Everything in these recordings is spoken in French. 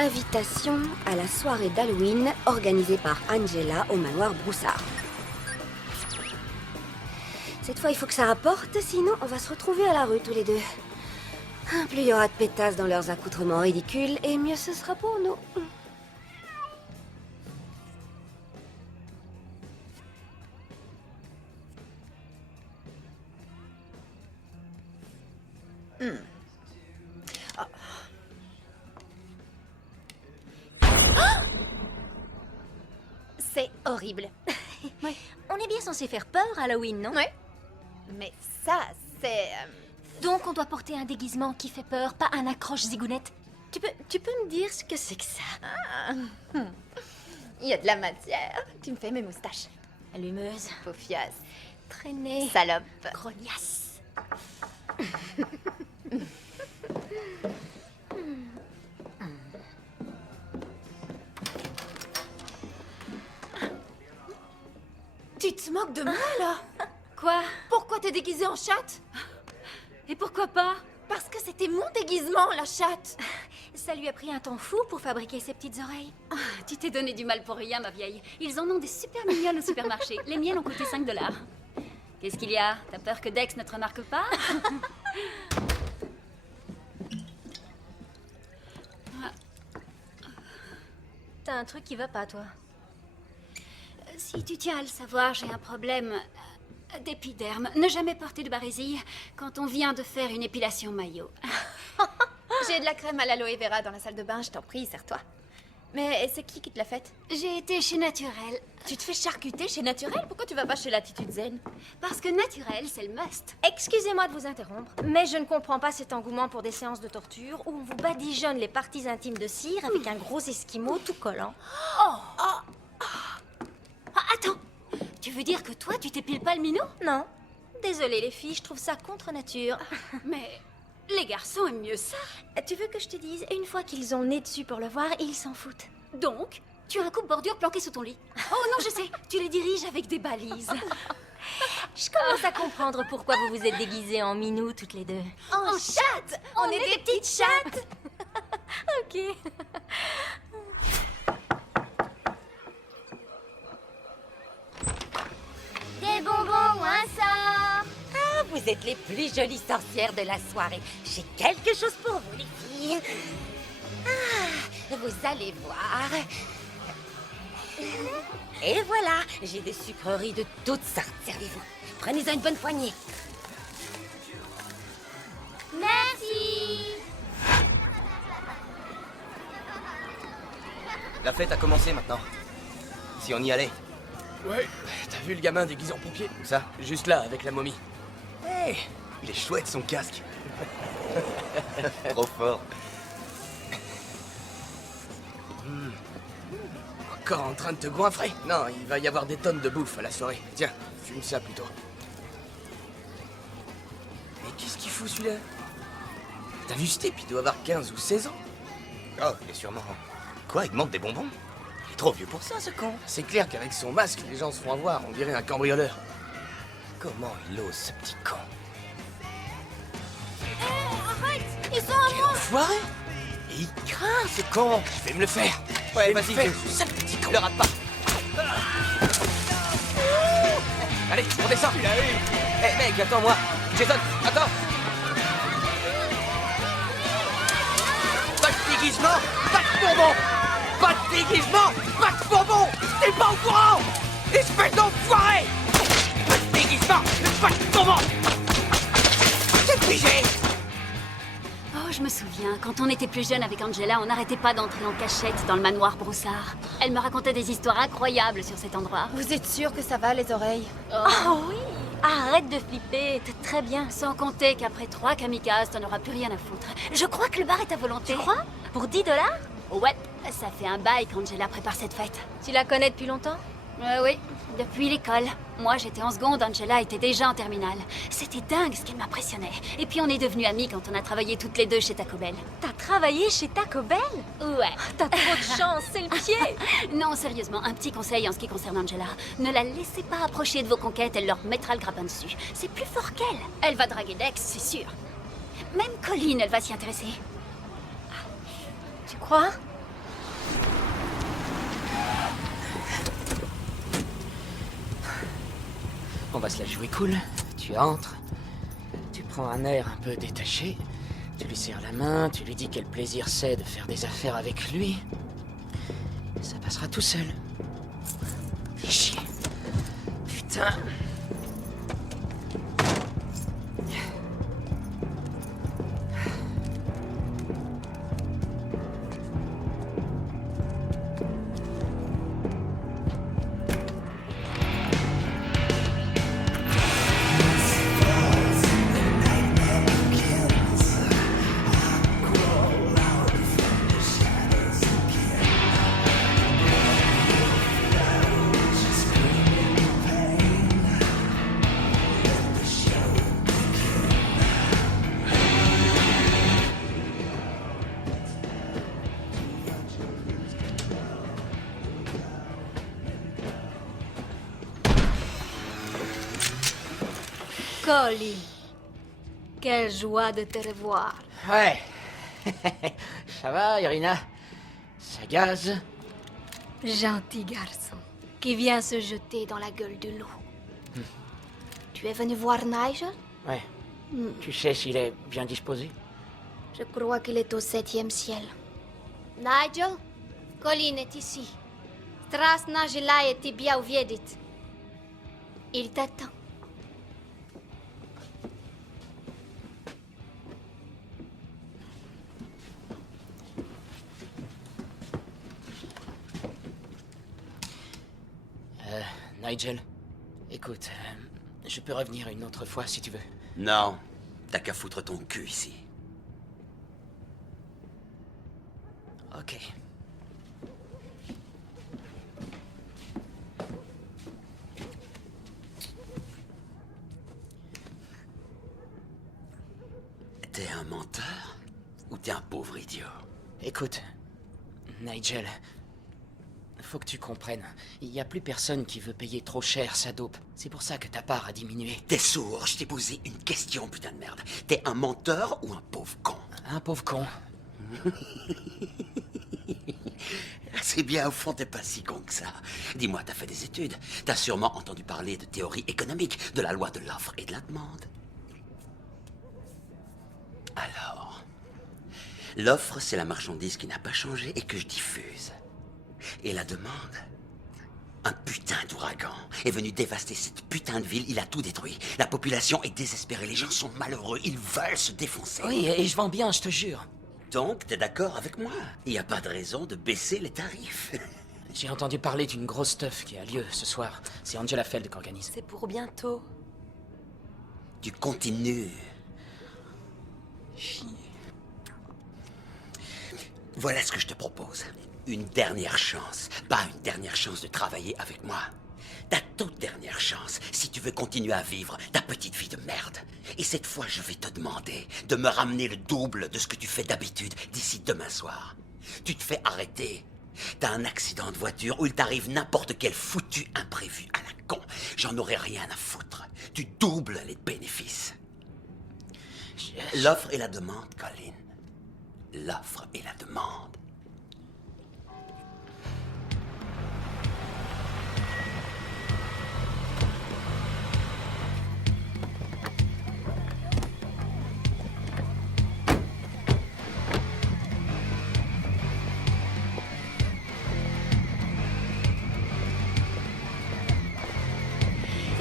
Invitation à la soirée d'Halloween organisée par Angela au manoir Broussard. Cette fois, il faut que ça rapporte, sinon on va se retrouver à la rue tous les deux. Plus il y aura de pétasses dans leurs accoutrements ridicules, et mieux ce sera pour nous. C'est horrible. Ouais. On est bien censé faire peur à Halloween, non? Ouais. Mais ça, c'est... Donc on doit porter un déguisement qui fait peur, pas un accroche zigounette. Tu peux me dire ce que c'est que ça? Il y a de la matière. Tu me fais mes moustaches. Allumeuse, Paufiasse. traînée, Salope. grognasse. Tu te moques de moi, là? Quoi? Pourquoi t'es déguisée en chatte? Et pourquoi pas? Parce que c'était mon déguisement, la chatte. Ça lui a pris un temps fou pour fabriquer ses petites oreilles. Tu t'es donné du mal pour rien, ma vieille. Ils en ont des super mignonnes au supermarché. Les miennes ont coûté 5 $. Qu'est-ce qu'il y a? T'as peur que Dex ne te remarque pas? T'as un truc qui va pas, toi. Si tu tiens à le savoir, j'ai un problème d'épiderme. Ne jamais porter de barésie quand on vient de faire une épilation maillot. J'ai de la crème à l'aloe vera dans la salle de bain, je t'en prie, sers-toi. Mais c'est qui te l'a faite? J'ai été chez Naturel. Tu te fais charcuter chez Naturel? Pourquoi tu vas pas chez Latitude Zen? Parce que Naturel, c'est le must. Excusez-moi de vous interrompre, mais je ne comprends pas cet engouement pour des séances de torture où on vous badigeonne les parties intimes de cire avec un gros esquimau tout collant. Ah, attends! Tu veux dire que toi, tu t'épiles pas le minot? Non. Désolée les filles, je trouve ça contre nature. Mais les garçons aiment mieux ça. Tu veux que je te dise, une fois qu'ils ont le nez dessus pour le voir, ils s'en foutent. Donc, tu as un coupe-bordure planqué sous ton lit. Oh non, je sais, tu les diriges avec des balises. Je commence à comprendre pourquoi vous vous êtes déguisées en minou toutes les deux. En chatte! On est des petites chattes! Ok. Des bonbons ou un sort? Ah, vous êtes les plus jolies sorcières de la soirée. J'ai quelque chose pour vous, les filles. Ah, vous allez voir. Et voilà, j'ai des sucreries de toutes sortes. Servez-vous. Prenez-en une bonne poignée. Merci. La fête a commencé maintenant. Si on y allait. Ouais, t'as vu le gamin déguisé en pompier? Où ça? Juste là, avec la momie. Hey, il est chouette son casque. Trop fort. Encore en train de te goinfrer? Non, il va y avoir des tonnes de bouffe à la soirée. Tiens, fume ça plutôt. Mais qu'est-ce qu'il fout celui-là? T'as vu ce type? Il doit avoir 15 ou 16 ans. Oh, il est sûrement... Quoi, il demande des bonbons? Il est trop vieux pour ça, ce con. C'est clair qu'avec son masque, les gens se font avoir. On dirait un cambrioleur. Comment il ose, ce petit con? Ils sont à moi! Enfoiré! Et il craint, ce con. Je vais me le faire! Ouais, Je vais vas-y, me le faire. fais sale petit con. Le rate pas. Allez, on descend. Eh, mec, attends-moi. Jason, attends. Pas de déguisement, pas de bonbons. Pas de déguisement, pas de bonbons. T'es pas au courant? Espèce d'enfoiré. Pas de déguisement, pas de bonbons. T'es figé. Oh, je me souviens, quand on était plus jeune avec Angela, on n'arrêtait pas d'entrer en cachette dans le manoir Broussard. Elle me racontait des histoires incroyables sur cet endroit. Vous êtes sûr que ça va, les oreilles? Oh oui. Arrête de flipper, t'es très bien. Sans compter qu'après 3 kamikazes, t'en auras plus rien à foutre. Je crois que le bar est à volonté. Tu crois? Pour 10 $? Ouais, ça fait un bail qu'Angela prépare cette fête. Tu la connais depuis longtemps? Oui, depuis l'école. Moi, j'étais en seconde, Angela était déjà en terminale. C'était dingue ce qu'elle m'impressionnait. Et puis on est devenus amis quand on a travaillé toutes les deux chez Taco Bell. T'as travaillé chez Taco Bell? Ouais. T'as trop de chance, c'est le pied. Non, sérieusement, un petit conseil en ce qui concerne Angela. Ne la laissez pas approcher de vos conquêtes, elle leur mettra le grappin dessus. C'est plus fort qu'elle. Elle va draguer Dex, c'est sûr. Même Colleen, elle va s'y intéresser. Tu crois? On va se la jouer cool. Tu entres, tu prends un air un peu détaché, tu lui serres la main, tu lui dis quel plaisir c'est de faire des affaires avec lui. Ça passera tout seul. Fais chier. Putain. Colin, quelle joie de te revoir. Ouais. Ça va, Irina? Ça gaze? Gentil garçon, qui vient se jeter dans la gueule de loup. Tu es venu voir Nigel? Ouais. Tu sais s'il est bien disposé? Je crois qu'il est au 7e ciel. Nigel, Colin est ici. Strasna Jela et Tibia Uviedit. Il t'attend. Nigel, écoute, je peux revenir une autre fois si tu veux. Non, t'as qu'à foutre ton cul ici. Ok. T'es un menteur ou t'es un pauvre idiot? Écoute, Nigel, faut que tu comprennes. Il n'y a plus personne qui veut payer trop cher sa dope. C'est pour ça que ta part a diminué. T'es sourd, je t'ai posé une question, putain de merde. T'es un menteur ou un pauvre con? Un pauvre con. C'est bien, au fond, t'es pas si con que ça. Dis-moi, t'as fait des études. T'as sûrement entendu parler de théorie économique, de la loi de l'offre et de la demande. Alors, l'offre, c'est la marchandise qui n'a pas changé et que je diffuse. Et la demande? Un putain d'ouragan est venu dévaster cette putain de ville, il a tout détruit. La population est désespérée, les gens sont malheureux, ils veulent se défoncer. Oui, et je vends bien, je te jure. Donc, t'es d'accord avec moi? Il n'y a pas de raison de baisser les tarifs. J'ai entendu parler d'une grosse teuf qui a lieu ce soir. C'est Angela Feld qui organise. C'est pour bientôt. Tu continues. Voilà ce que je te propose. Une dernière chance. Pas une dernière chance de travailler avec moi. Ta toute dernière chance, si tu veux continuer à vivre ta petite vie de merde. Et cette fois, je vais te demander de me ramener le double de ce que tu fais d'habitude d'ici demain soir. Tu te fais arrêter. T'as un accident de voiture ou il t'arrive n'importe quel foutu imprévu à la con. J'en aurai rien à foutre. Tu doubles les bénéfices. L'offre et la demande, Colin. L'offre et la demande.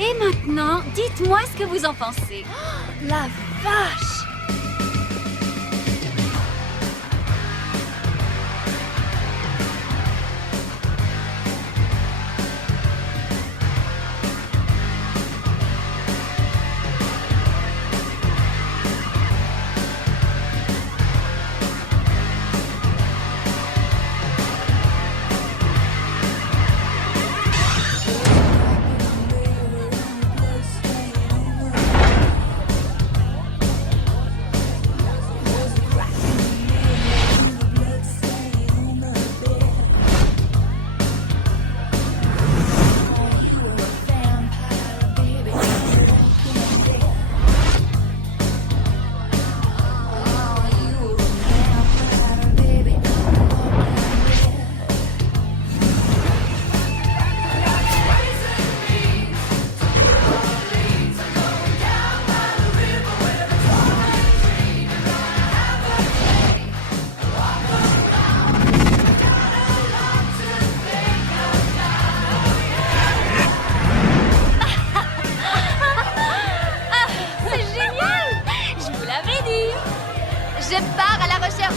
Et maintenant, dites-moi ce que vous en pensez. La vache!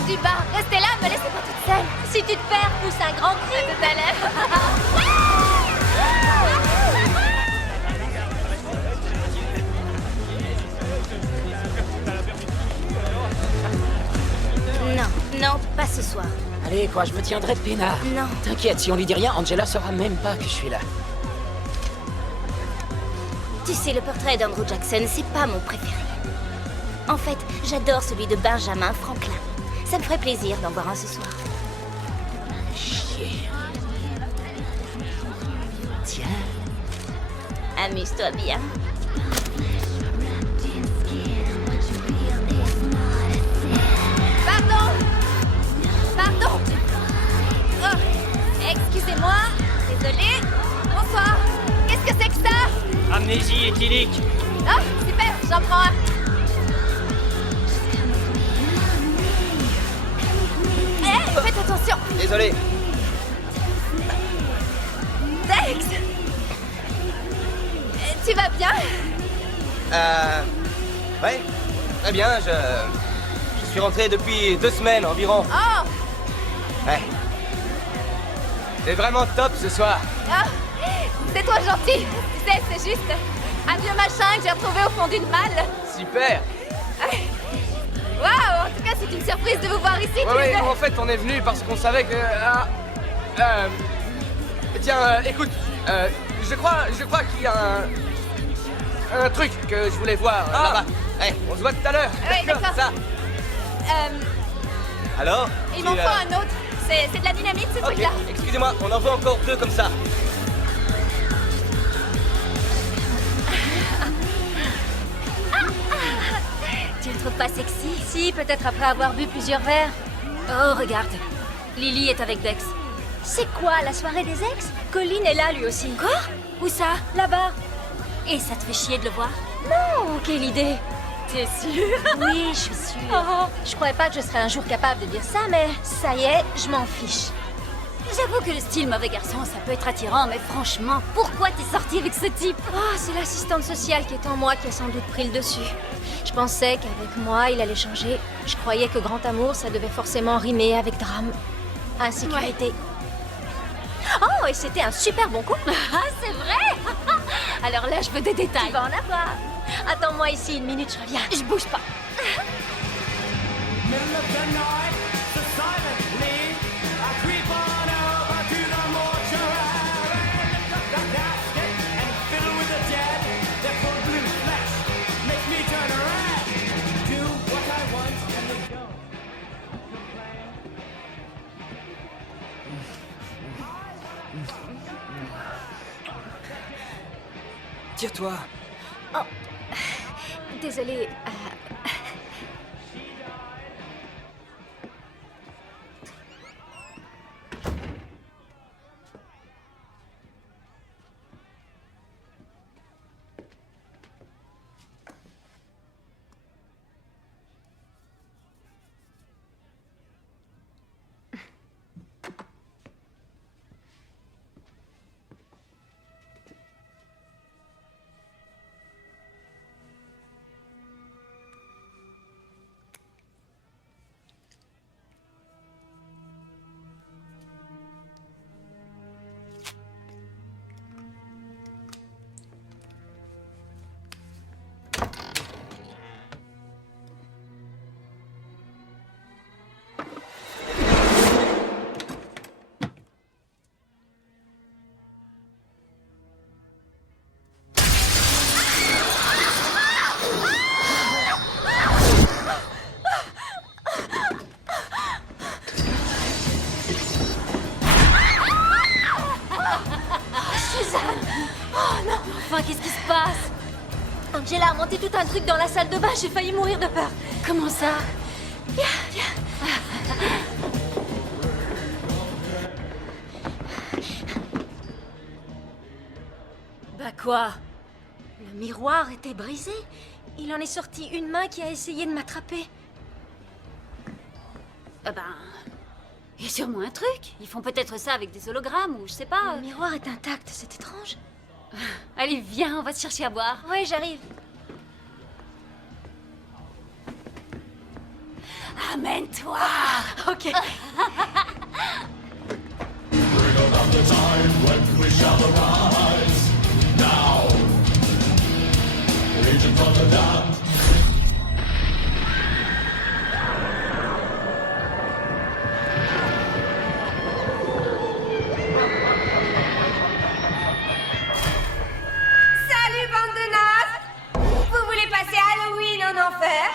mecs du bar, restez là, me laissez pas toute seule. Si tu te perds, pousse un grand cri. À tout à l'heure. Non, non, pas ce soir. Allez, quoi, je me tiendrai de peinard. Non. T'inquiète, si on lui dit rien, Angela saura même pas que je suis là. Tu sais, le portrait d'Andrew Jackson, c'est pas mon préféré. En fait, j'adore celui de Benjamin Franklin. Ça me ferait plaisir d'en voir un ce soir. Chier. Tiens. Amuse-toi bien. Pardon. Pardon. Oh, excusez-moi. Désolée. Bonsoir. Qu'est-ce que c'est que ça? Amnésie éthylique. Oh, super, j'en prends un. Hé, faites attention. Désolé. Dex. Tu vas bien? Ouais. Très bien, je suis rentré depuis 2 semaines environ. Oh, Ouais. C'est vraiment top ce soir. oh. C'est toi gentil. Tu sais, c'est juste un vieux machin que j'ai retrouvé au fond d'une malle. Super. Waouh, en tout cas, c'est une surprise de vous voir ici. tous les Ouais, deux. en fait, on est venu parce qu'on savait que... tiens, écoute, je crois qu'il y a un truc que je voulais voir là-bas. Ouais, on se voit tout à l'heure. Ouais, d'accord. Ça. Alors Il m'en faut un autre. C'est de la dynamite, ce Ok, truc-là. excusez-moi, on en veut encore 2 comme ça. Tu le trouves pas sexy? Si, peut-être après avoir bu plusieurs verres. Oh, regarde. Lily est avec Dex. C'est quoi, la soirée des ex? Colin est là, lui aussi. Quoi? Où ça? Là-bas. Et ça te fait chier de le voir? Non, quelle idée. T'es sûre? Oui, je suis sûre. Je croyais pas que je serais un jour capable de dire ça, mais ça y est, je m'en fiche. J'avoue que le style mauvais garçon, ça peut être attirant, mais franchement, pourquoi t'es sortie avec ce type? Oh, c'est l'assistante sociale qui est en moi qui a sans doute pris le dessus. Je pensais qu'avec moi, il allait changer. Je croyais que grand amour, ça devait forcément rimer avec drame. Insécurité. Oh, et c'était un super bon coup. Ah, c'est vrai? Alors là, je veux des détails. Tu vas en avoir. Attends-moi ici 1 minute, je reviens. Je bouge pas. Tire-toi. Désolée. Enfin, qu'est-ce qui se passe? Angela a monté tout un truc dans la salle de bain, j'ai failli mourir de peur. Comment ça? Bah quoi? Le miroir était brisé. Il en est sorti une main qui a essayé de m'attraper. Ben... Il y a sûrement un truc. Ils font peut-être ça avec des hologrammes ou je sais pas. Le miroir est intact, c'est étrange. Allez, viens, on va se chercher à boire. Ouais, j'arrive. Amène-toi! Ok. Salut, bande de nazes! Vous voulez passer Halloween en enfer?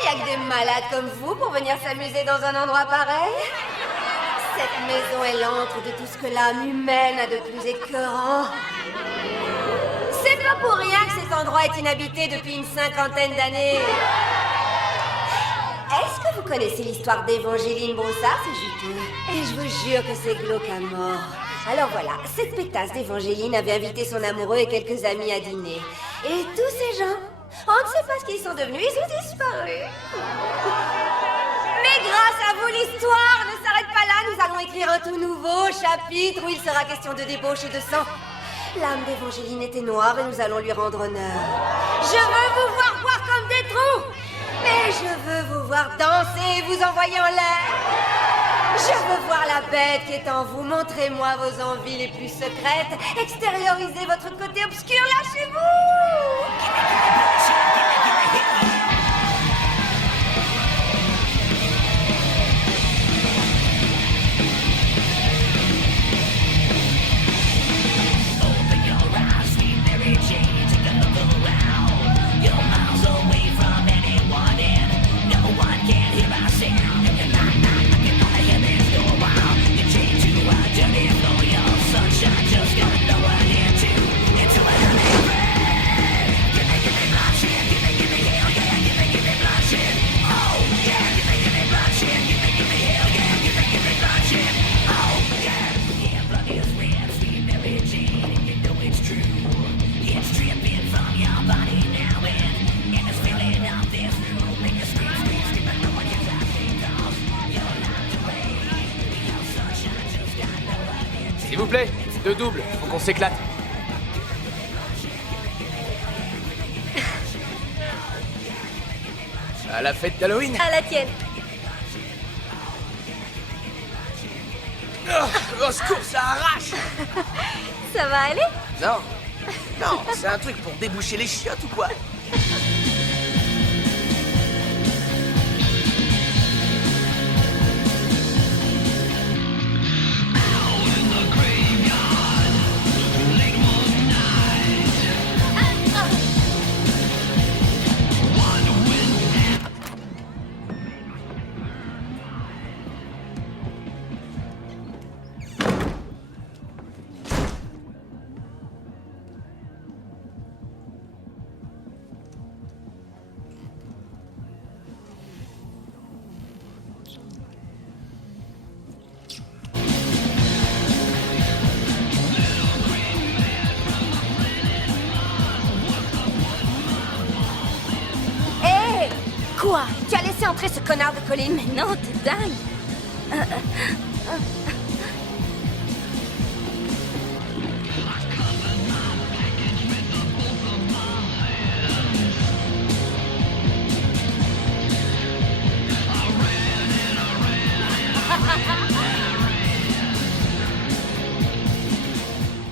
Y a que des malades comme vous pour venir s'amuser dans un endroit pareil? Cette maison est l'antre de tout ce que l'âme humaine a de plus écœurant. C'est pas pour rien que cet endroit est inhabité depuis une 50aine d'années. Est-ce que vous connaissez l'histoire d'Évangéline Broussard? C'est juteux. Et je vous jure que c'est glauque à mort. Alors voilà, cette pétasse d'Évangéline avait invité son amoureux et quelques amis à dîner. Et tous ces gens, on ne sait pas ce qu'ils sont devenus, ils ont disparu. Mais grâce à vous, l'histoire ne s'arrête pas là. Nous allons écrire un tout nouveau chapitre où il sera question de débauche et de sang. L'âme d'Évangéline était noire et nous allons lui rendre honneur. Je veux vous voir boire comme des trous. Et je veux vous voir danser et vous envoyer en l'air. Je veux voir la bête qui est en vous. Montrez-moi vos envies les plus secrètes. Extériorisez votre côté obscur, lâchez-vous. S'il vous plaît, 2 doubles, faut qu'on s'éclate. À la fête d'Halloween? À la tienne. Oh, au secours, ça arrache! Ça va aller? Non, non, c'est un truc pour déboucher les chiottes ou quoi? Quoi? Tu as laissé entrer ce connard de Colin? Mais non, t'es dingue.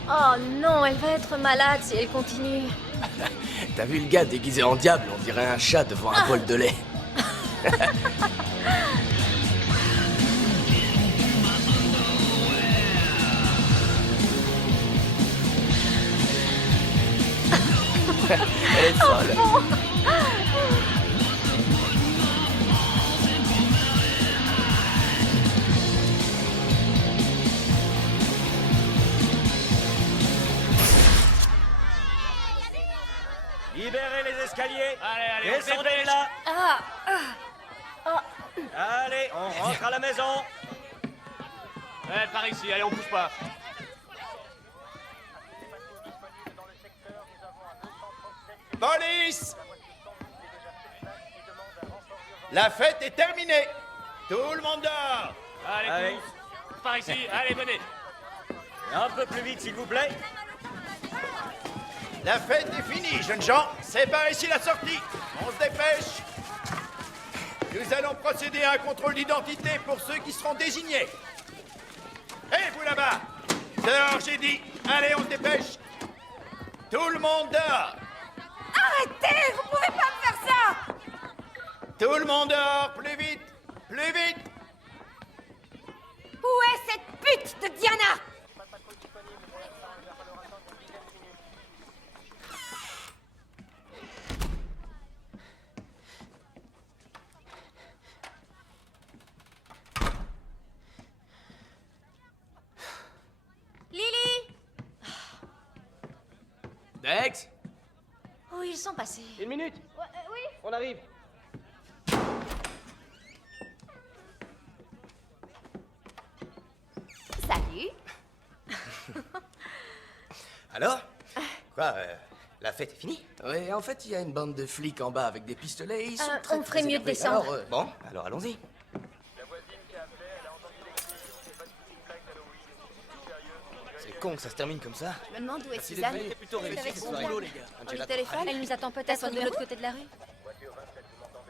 Oh non, elle va être malade si elle continue. T'as vu le gars déguisé en diable? On dirait un chat devant un bol de lait. Elle est folle. Libérez les escaliers. Allez, on descendez dépêche. là. Allez, on rentre à la maison. Ouais, par ici, allez, on bouge pas. Police! La fête est terminée. Tout le monde dehors. Allez, tous. Par ici, allez, venez. Un peu plus vite, s'il vous plaît. La fête est finie, jeunes gens. C'est par ici la sortie. On se dépêche. Nous allons procéder à un contrôle d'identité pour ceux qui seront désignés. Hé, vous là-bas! Dehors, j'ai dit! Allez, on se dépêche! Tout le monde dehors! Arrêtez! Vous pouvez pas me faire ça! Tout le monde dehors! Plus vite! Plus vite! Où est cette pute de Diana? Lily! Dex? Où ils sont passés? Une minute. Oui. On arrive. Salut! Alors? Quoi, la fête est finie? Oui, en fait, il y a une bande de flics en bas avec des pistolets et ils sont on ferait mieux de énervés. descendre. Alors, Bon, alors allons-y. C'est con que ça se termine comme ça. Je me demande où est Merci Suzanne. d'être venu. Plutôt réussi avec cette son soirée. boulot, les gars. Au téléphone. Elle nous attend peut-être de l'autre côté de la rue.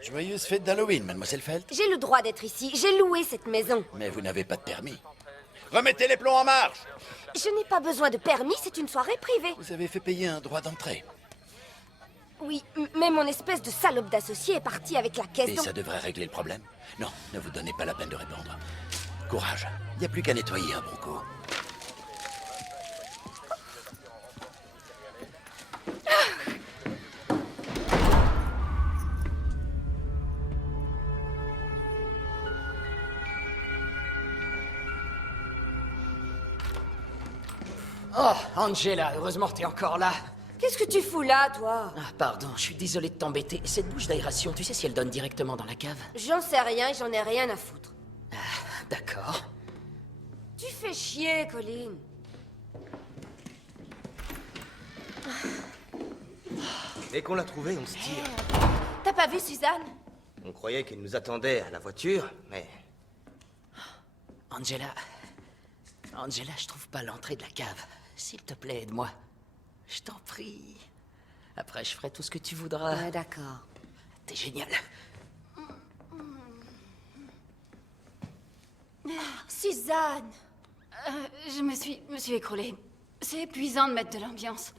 Joyeuse fête d'Halloween, mademoiselle Felt. J'ai le droit d'être ici. J'ai loué cette maison. Mais vous n'avez pas de permis. Remettez les plombs en marche! Je n'ai pas besoin de permis, c'est une soirée privée. Vous avez fait payer un droit d'entrée. Oui, mais mon espèce de salope d'associé est parti avec la caisse. Et ça devrait régler le problème. Non, ne vous donnez pas la peine de répondre. Courage. Il n'y a plus qu'à nettoyer un broco. Oh, Angela, heureusement que t'es encore là. Qu'est-ce que tu fous là, toi? Ah, pardon, je suis désolé de t'embêter. Cette bouche d'aération, tu sais si elle donne directement dans la cave? J'en sais rien et j'en ai rien à foutre. D'accord. Tu fais chier, Colin. Dès qu'on l'a trouvée, on se tire. T'as pas vu Suzanne? On croyait qu'elle nous attendait à la voiture, mais... Angela, je trouve pas l'entrée de la cave. S'il te plaît, aide-moi. Je t'en prie. Après, je ferai tout ce que tu voudras. Ouais, d'accord. T'es génial. Suzanne! Je me suis écroulée. C'est épuisant de mettre de l'ambiance.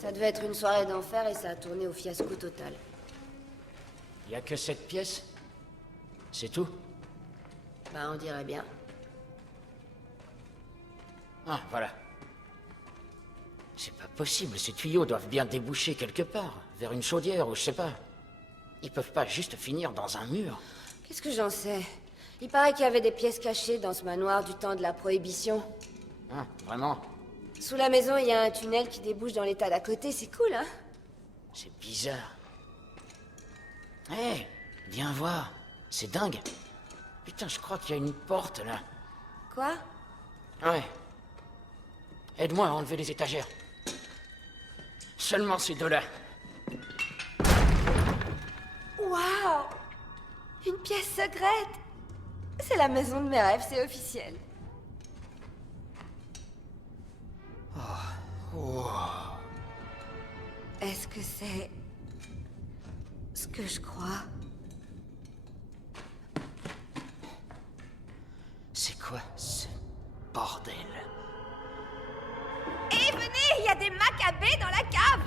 Ça devait être une soirée d'enfer et ça a tourné au fiasco total. Y a que cette pièce? C'est tout? Bah, on dirait bien. Ah, voilà. C'est pas possible, ces tuyaux doivent bien déboucher quelque part, vers une chaudière ou je sais pas. Ils peuvent pas juste finir dans un mur. Qu'est-ce que j'en sais? Il paraît qu'il y avait des pièces cachées dans ce manoir du temps de la Prohibition. Ah, vraiment? Sous la maison, il y a un tunnel qui débouche dans l'état d'à côté, c'est cool, hein? C'est bizarre. Hé, viens voir. C'est dingue. Putain, je crois qu'il y a une porte là. Quoi? Ouais. Aide-moi à enlever les étagères. Seulement ces deux-là. Waouh! Une pièce secrète! C'est la maison de mes rêves, c'est officiel. Est-ce que c'est ce que je crois? C'est quoi ce bordel? Eh, venez, il y a des macabées dans la cave!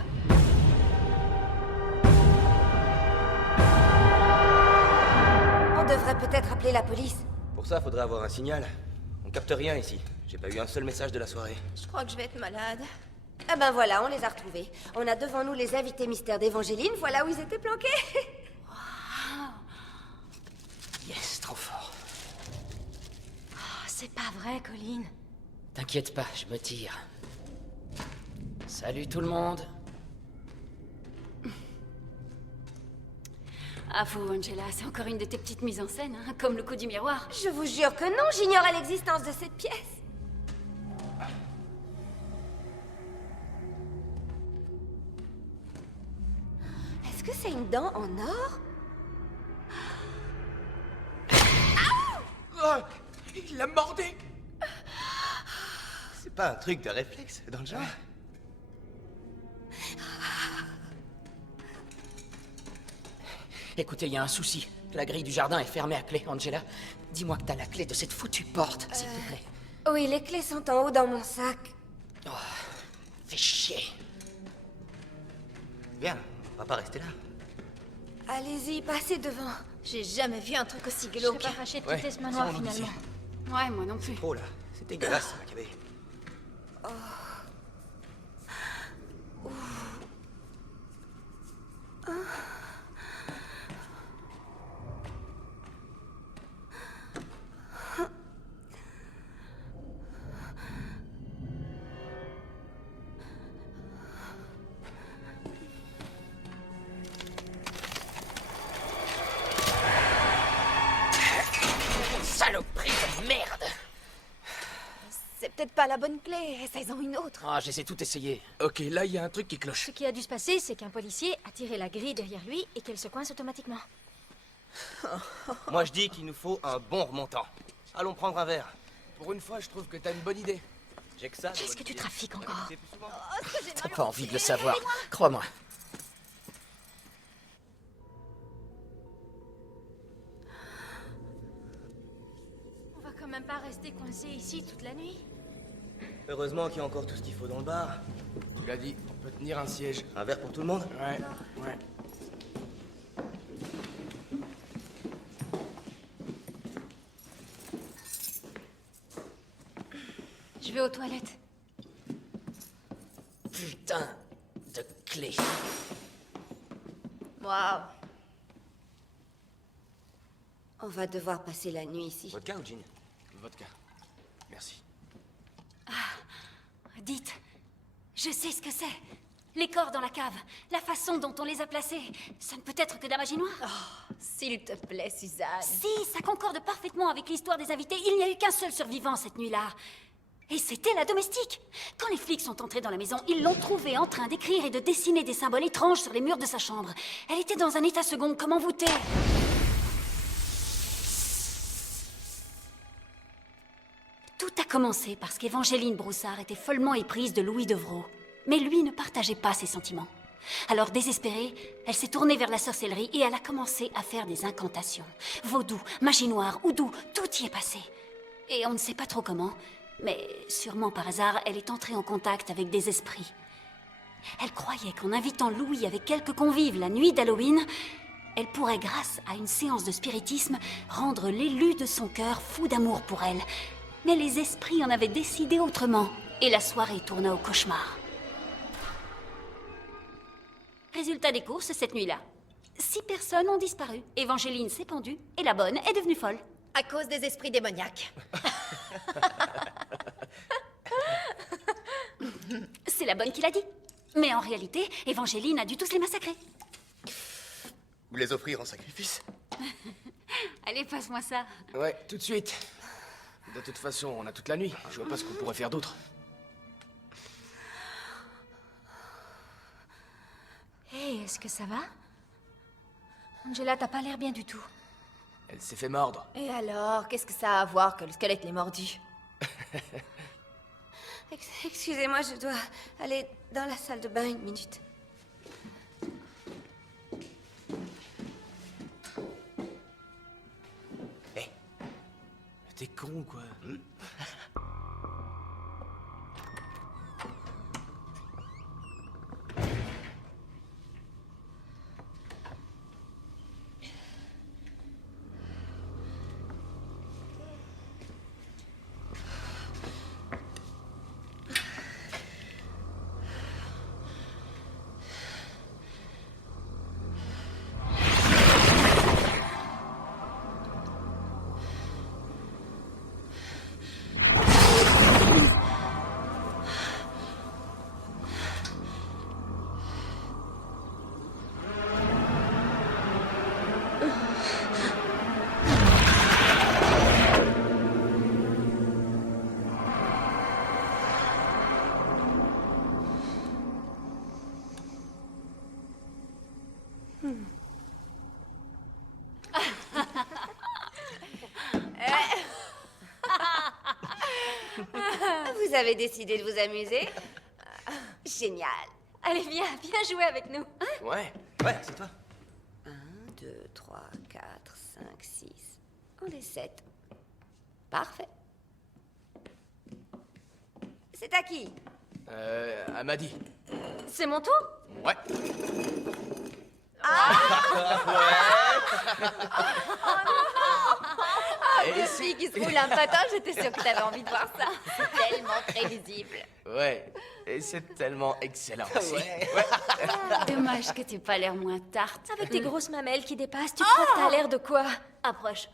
On devrait peut-être appeler la police. Pour ça, faudrait avoir un signal. On capte rien ici. J'ai pas eu un seul message de la soirée. Je crois que je vais être malade. Ah ben voilà, on les a retrouvés. On a devant nous les invités mystères d'Évangéline, voilà où ils étaient planqués. Yes, trop fort. Oh, c'est pas vrai, Colin. T'inquiète pas, je me tire. Salut tout le monde. À vous, Angela, c'est encore une de tes petites mises en scène, hein, comme le coup du miroir. Je vous jure que non, j'ignorais l'existence de cette pièce. Est-ce que c'est une dent en or? pas un truc de réflexe dans le genre? Écoutez, il y a un souci. La grille du jardin est fermée à clé, Angela. Dis-moi que t'as la clé de cette foutue porte, s'il te plaît. Oui, les clés sont en haut dans mon sac. Oh, fais chier. Bien, on va pas rester là. Allez-y, passez devant. J'ai jamais vu un truc aussi Je glauque. vais pas racheter de Ouais, quitter ce manoir c'est mon finalement. Ouais, moi non plus. Oh là, c'est dégueulasse, ça, Maccabée. Saloperie de merde! C'est peut-être pas la bonne clé. Essaye-en une autre. Ah, j'ai tout essayé. Ok, là, il y a un truc qui cloche. Ce qui a dû se passer, c'est qu'un policier a tiré la grille derrière lui et qu'elle se coince automatiquement. Moi, je dis qu'il nous faut un bon remontant. Allons prendre un verre. Pour une fois, je trouve que t'as une bonne idée. J'ai que ça. Qu'est-ce que tu trafiques encore? T'as pas envie de le savoir. Crois-moi. On va quand même pas rester coincé ici toute la nuit. Heureusement qu'il y a encore tout ce qu'il faut dans le bar. Tu l'as dit, on peut tenir un siège. Un verre pour tout le monde? Ouais, ouais. Je vais aux toilettes. Putain de clé. Waouh. On va devoir passer la nuit ici. Vodka ou gin? Vodka. Merci. Dites, je sais ce que c'est. Les corps dans la cave, la façon dont on les a placés. Ça ne peut être que de la magie noire. Oh, s'il te plaît, Suzanne. Si, ça concorde parfaitement avec l'histoire des invités. Il n'y a eu qu'un seul survivant cette nuit-là. Et c'était la domestique. Quand les flics sont entrés dans la maison, ils l'ont trouvée en train d'écrire et de dessiner des symboles étranges sur les murs de sa chambre. Elle était dans un état second, comme envoûtée. Tout a commencé parce qu'Évangéline Broussard était follement éprise de Louis Devreau. Mais lui ne partageait pas ses sentiments. Alors, désespérée, elle s'est tournée vers la sorcellerie et elle a commencé à faire des incantations. Vaudou, magie noire, oudou, tout y est passé. Et on ne sait pas trop comment, mais sûrement par hasard, elle est entrée en contact avec des esprits. Elle croyait qu'en invitant Louis avec quelques convives la nuit d'Halloween, elle pourrait, grâce à une séance de spiritisme, rendre l'élu de son cœur fou d'amour pour elle. Mais les esprits en avaient décidé autrement, et la soirée tourna au cauchemar. Résultat des courses cette nuit-là. 6 personnes ont disparu. Évangéline s'est pendue, et la bonne est devenue folle. À cause des esprits démoniaques. C'est la bonne qui l'a dit. Mais en réalité, Évangéline a dû tous les massacrer. Ou les offrir en sacrifice? Allez, passe-moi ça. Ouais, tout de suite. De toute façon, on a toute la nuit. Je vois pas ce qu'on pourrait faire d'autre. Hé, est-ce que ça va? Angela, t'as pas l'air bien du tout. Elle s'est fait mordre. Et alors, qu'est-ce que ça a à voir que le squelette l'ait mordu? Excusez-moi, je dois aller dans la salle de bain une minute. T'es con ou quoi? Vous Vous avez décidé de vous amuser? Génial. Allez, viens jouer avec nous. Ouais, c'est toi. 1, 2, 3, 4, 5, 6. On est 7. Parfait. C'est à qui? Elle m'a dit. C'est mon tour? Ouais. Une fille qui se roule un patin, j'étais sûre que t'avais envie de voir ça. C'est tellement prévisible. Ouais, et c'est tellement excellent aussi. Dommage que t'aies pas l'air moins tarte. Avec tes grosses mamelles qui dépassent, tu crois que t'as l'air de quoi? Approche.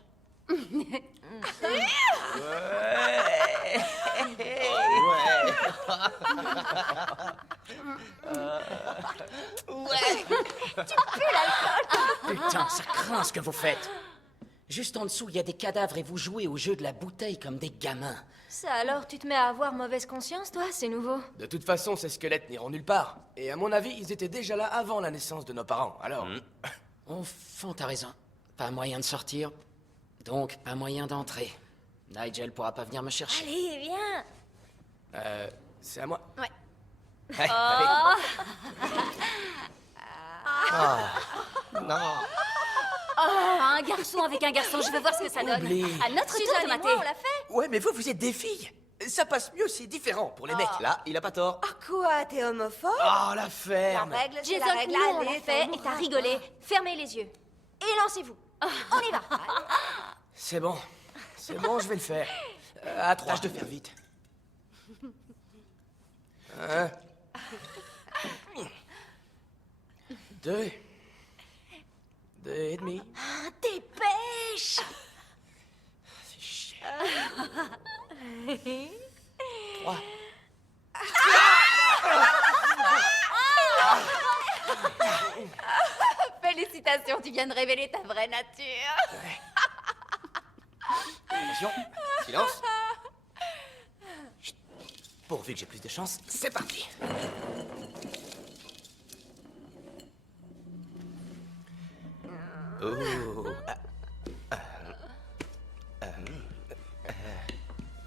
Putain, ça craint ce que vous faites. Juste en dessous, il y a des cadavres et vous jouez au jeu de la bouteille comme des gamins. Ça alors, tu te mets à avoir mauvaise conscience, toi? C'est nouveau. De toute façon, ces squelettes n'iront nulle part. Et à mon avis, ils étaient déjà là avant la naissance de nos parents, alors... Au fond, t'as raison. Pas moyen de sortir, donc pas moyen d'entrer. Nigel pourra pas venir me chercher. Allez, viens. C'est à moi. Ouais. Ouais, Oh. Non. Oh, un garçon avec un garçon, je veux voir ce que ça donne. Oublie. À notre tour Suzanne de et mater. moi, on l'a fait. Ouais, mais vous êtes des filles. Ça passe mieux, c'est différent pour les mecs. Là, il a pas tort. Quoi, t'es homophobe? Oh, la La ferme. règle, c'est la Jason, règle. nous, on l'a Allez, fait t'en et t'as mourras. rigolé. Fermez les yeux. Et lancez-vous. On y va. C'est bon, je vais le faire. À 3. Tâche de faire vite. 1. 2. 2 et demi. Dépêche. C'est chiant. 3. Félicitations, tu viens de révéler ta vraie nature. Attention, silence. Chut. Pourvu que j'ai plus de chance, c'est parti. Oh.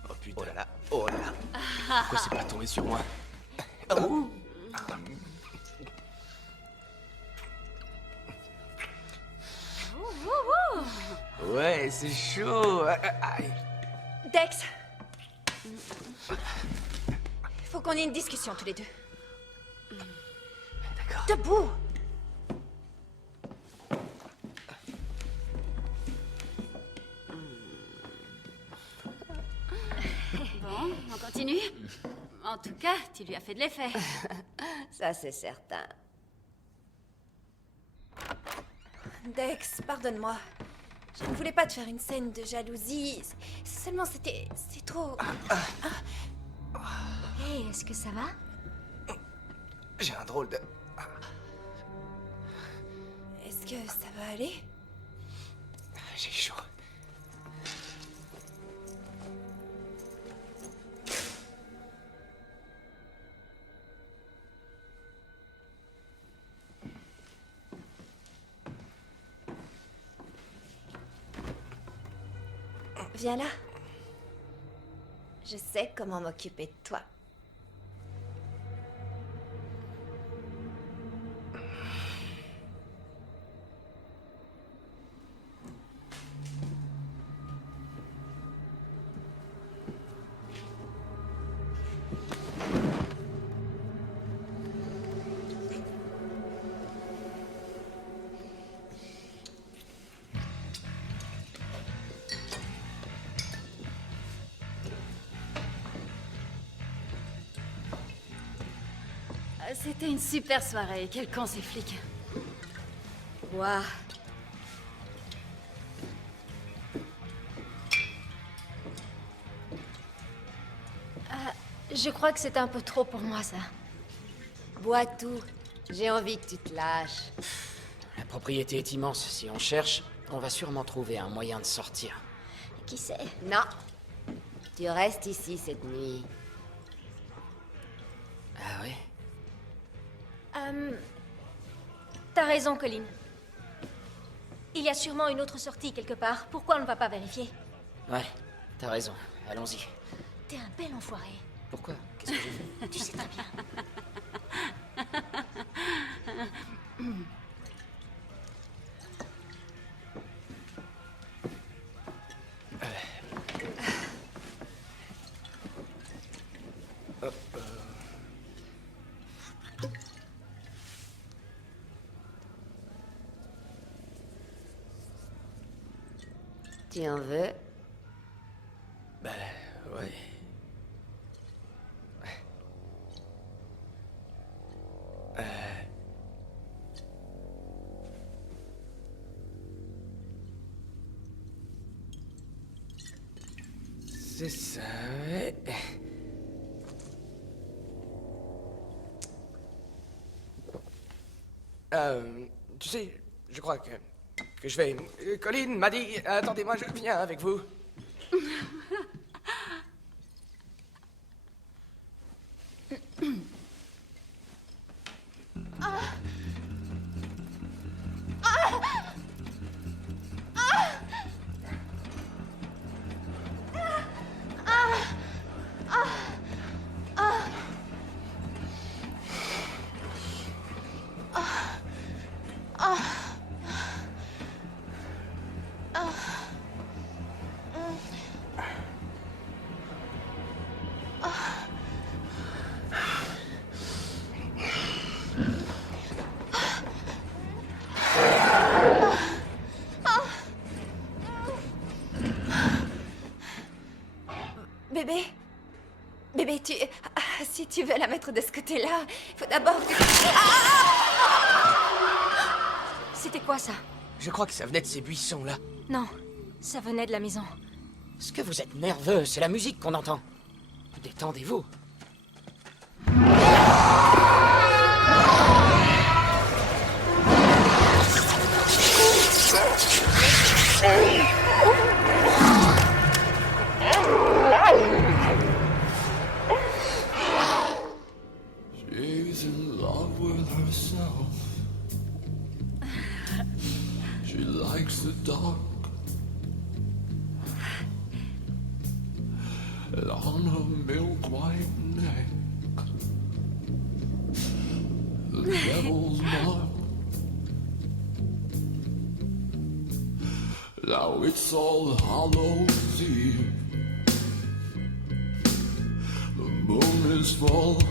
Oh putain. Oh là là, oh là là. Pourquoi c'est pas tombé sur moi? Oh. Ouais, c'est chaud. Aïe. Dex. Faut qu'on ait une discussion tous les deux. D'accord. Debout. Bon, on continue. En tout cas, tu lui as fait de l'effet. Ça, c'est certain. Dex, pardonne-moi. Je ne voulais pas te faire une scène de jalousie. Seulement, c'est trop... Hé, est-ce que ça va? J'ai un drôle de... Est-ce que ça va aller? J'ai chaud. Viens là. Je sais comment m'occuper de toi. C'était une super soirée. Quel con ces flics. Ouah. Je crois que c'est un peu trop pour moi, ça. Bois tout. J'ai envie que tu te lâches. La propriété est immense. Si on cherche, on va sûrement trouver un moyen de sortir. Qui sait? Non. Tu restes ici cette nuit. Ah oui? T'as raison, Colin. Il y a sûrement une autre sortie quelque part. Pourquoi on ne va pas vérifier? Ouais, t'as raison. Allons-y. T'es un bel enfoiré. Pourquoi? Qu'est-ce que j'ai fait? Tu sais très bien. Tu en veux? Ben, ouais. C'est ça, ouais. Tu sais, je crois que je vais... Colline m'a dit... Attendez-moi, je viens avec vous. Bébé? Bébé, si tu veux la mettre de ce côté-là, il faut d'abord que... C'était quoi ça? Je crois que ça venait de ces buissons-là. Non, ça venait de la maison. Est-ce que vous êtes nerveux? C'est la musique qu'on entend. Détendez-vous. She's in love with herself. She likes the dark. And on her milk white neck, the devil's mark. Now it's All Hallows Eve. The moon is full.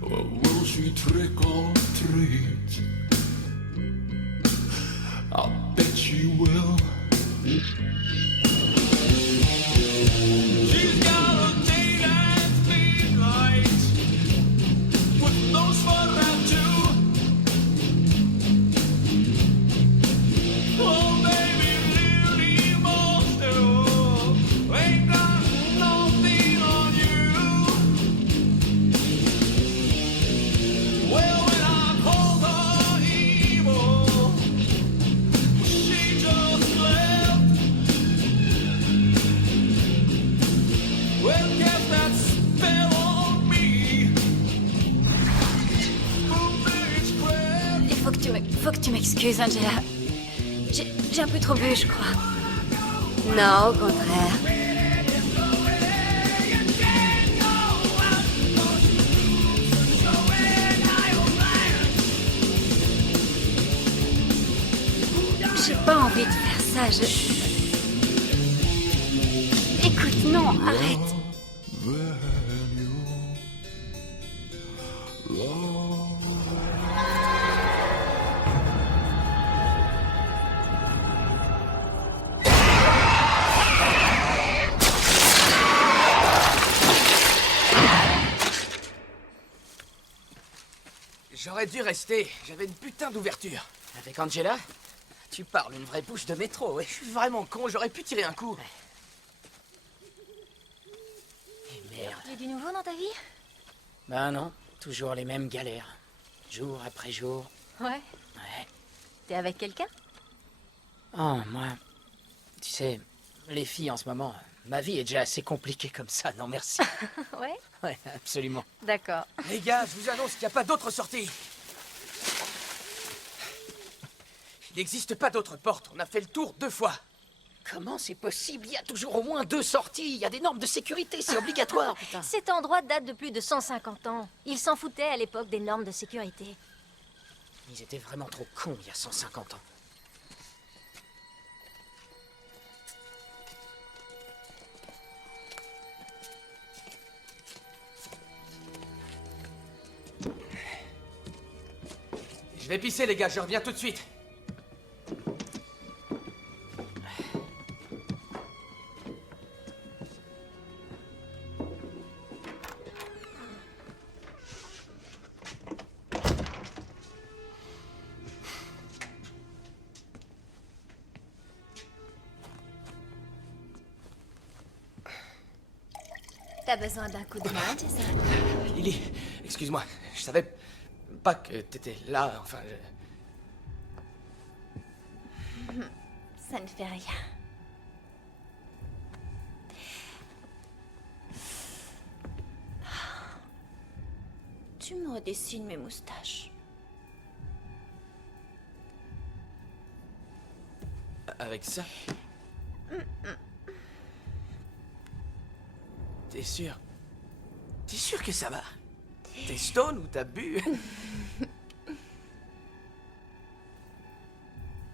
Well, will she trick or treat? I bet she will. She's got a daylight speed light with no spot tattoo. Oh, baby, really monster, ain't got nothing on you. Well, when I called her evil, she just left. Well, guess that spell on me. Faut que tu m'excuses, Angela. J'ai un peu trop bu, je crois. Non, au contraire. J'ai pas envie de faire ça, Écoute, non, arrête. J'aurais dû rester. J'avais une putain d'ouverture. Avec Angela? Tu parles une vraie bouche de métro. Ouais, je suis vraiment con. J'aurais pu tirer un coup. Merde. Y a du nouveau dans ta vie? Ben non, toujours les mêmes galères. Jour après jour. Ouais. Ouais. T'es avec quelqu'un? Oh, moi... Tu sais, les filles en ce moment, ma vie est déjà assez compliquée comme ça, non merci. Ouais. Ouais, absolument. D'accord. Les gars, je vous annonce qu'il n'y a pas d'autre sortie. Il n'existe pas d'autre porte. On a fait le tour 2 fois. Comment c'est possible? Il y a toujours au moins 2 sorties. Il y a des normes de sécurité, c'est obligatoire, putain. Cet endroit date de plus de 150 ans. Ils s'en foutaient à l'époque des normes de sécurité. Ils étaient vraiment trop cons il y a 150 ans. Je vais pisser, les gars, je reviens tout de suite. T'as besoin d'un coup de main, Jason? Lily, excuse-moi, je savais pas que t'étais là, enfin... Ça ne fait rien. Tu me redessines mes moustaches. Avec ça? T'es sûr? T'es sûr que ça va? T'es stone ou t'as bu?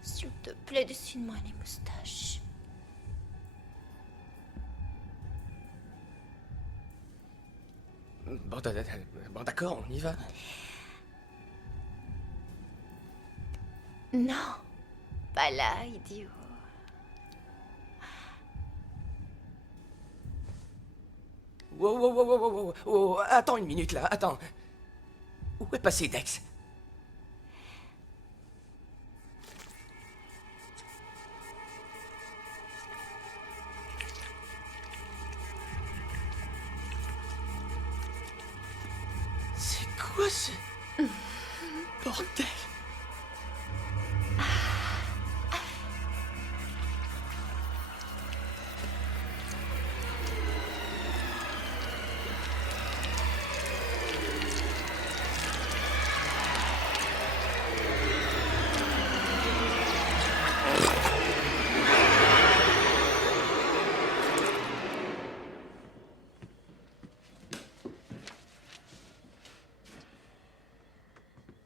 S'il te plaît, dessine-moi les moustaches. Bon, d'accord, on y va. Non, pas là, idiot. Wow, attends une minute là, attends. Où est passé Dex? C'est quoi ce bordel?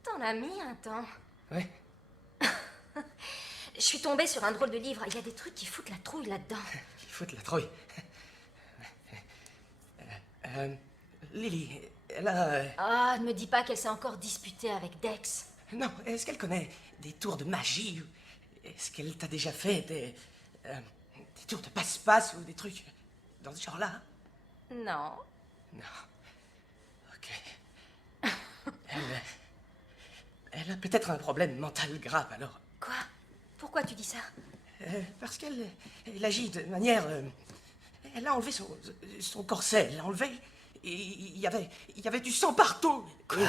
T'en as mis un temps. Ouais. Je suis tombée sur un drôle de livre. Il y a des trucs qui foutent la trouille là-dedans. Qui foutent la trouille. Lily, elle a... Ah, ne me dis pas qu'elle s'est encore disputée avec Dex. Non, est-ce qu'elle connaît des tours de magie? Est-ce qu'elle t'a déjà fait des tours de passe-passe ou des trucs dans ce genre-là? Non. Non. Ok. Elle a peut-être un problème mental grave, alors. Quoi? Pourquoi tu dis ça? Parce qu'elle agit de manière... elle a enlevé son corset, elle l'a enlevé. Et il y avait du sang partout. Quoi?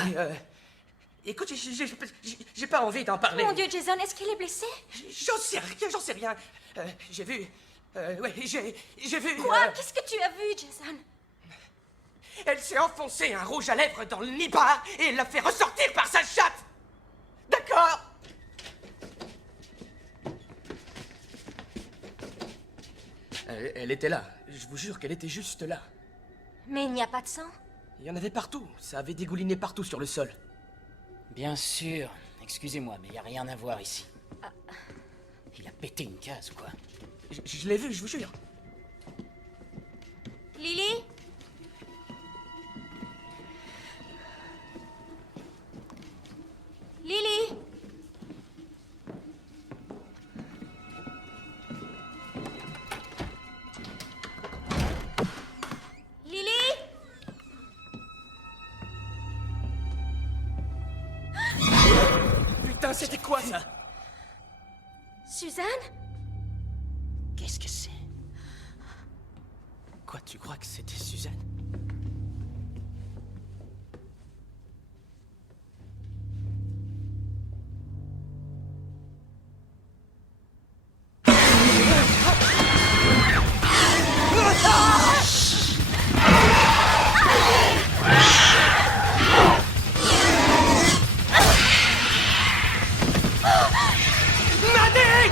Écoute, j'ai pas envie d'en parler. Mon Dieu, Jason, est-ce qu'il est blessé? J'en sais rien. J'ai vu... ouais, j'ai vu... Quoi? Qu'est-ce que tu as vu, Jason? Elle s'est enfoncée un rouge à lèvres dans le nibar et elle l'a fait ressortir par sa chatte. D'accord? Elle était là. Je vous jure qu'elle était juste là. Mais il n'y a pas de sang? Il y en avait partout. Ça avait dégouliné partout sur le sol. Bien sûr. Excusez-moi, mais il n'y a rien à voir ici. Il a pété une case, quoi. Je l'ai vu, je vous jure. Lily? Lily? Lily? Putain, c'était quoi ça? Suzanne? Qu'est-ce que c'est? Quoi, tu crois que c'était Suzanne? Maddy!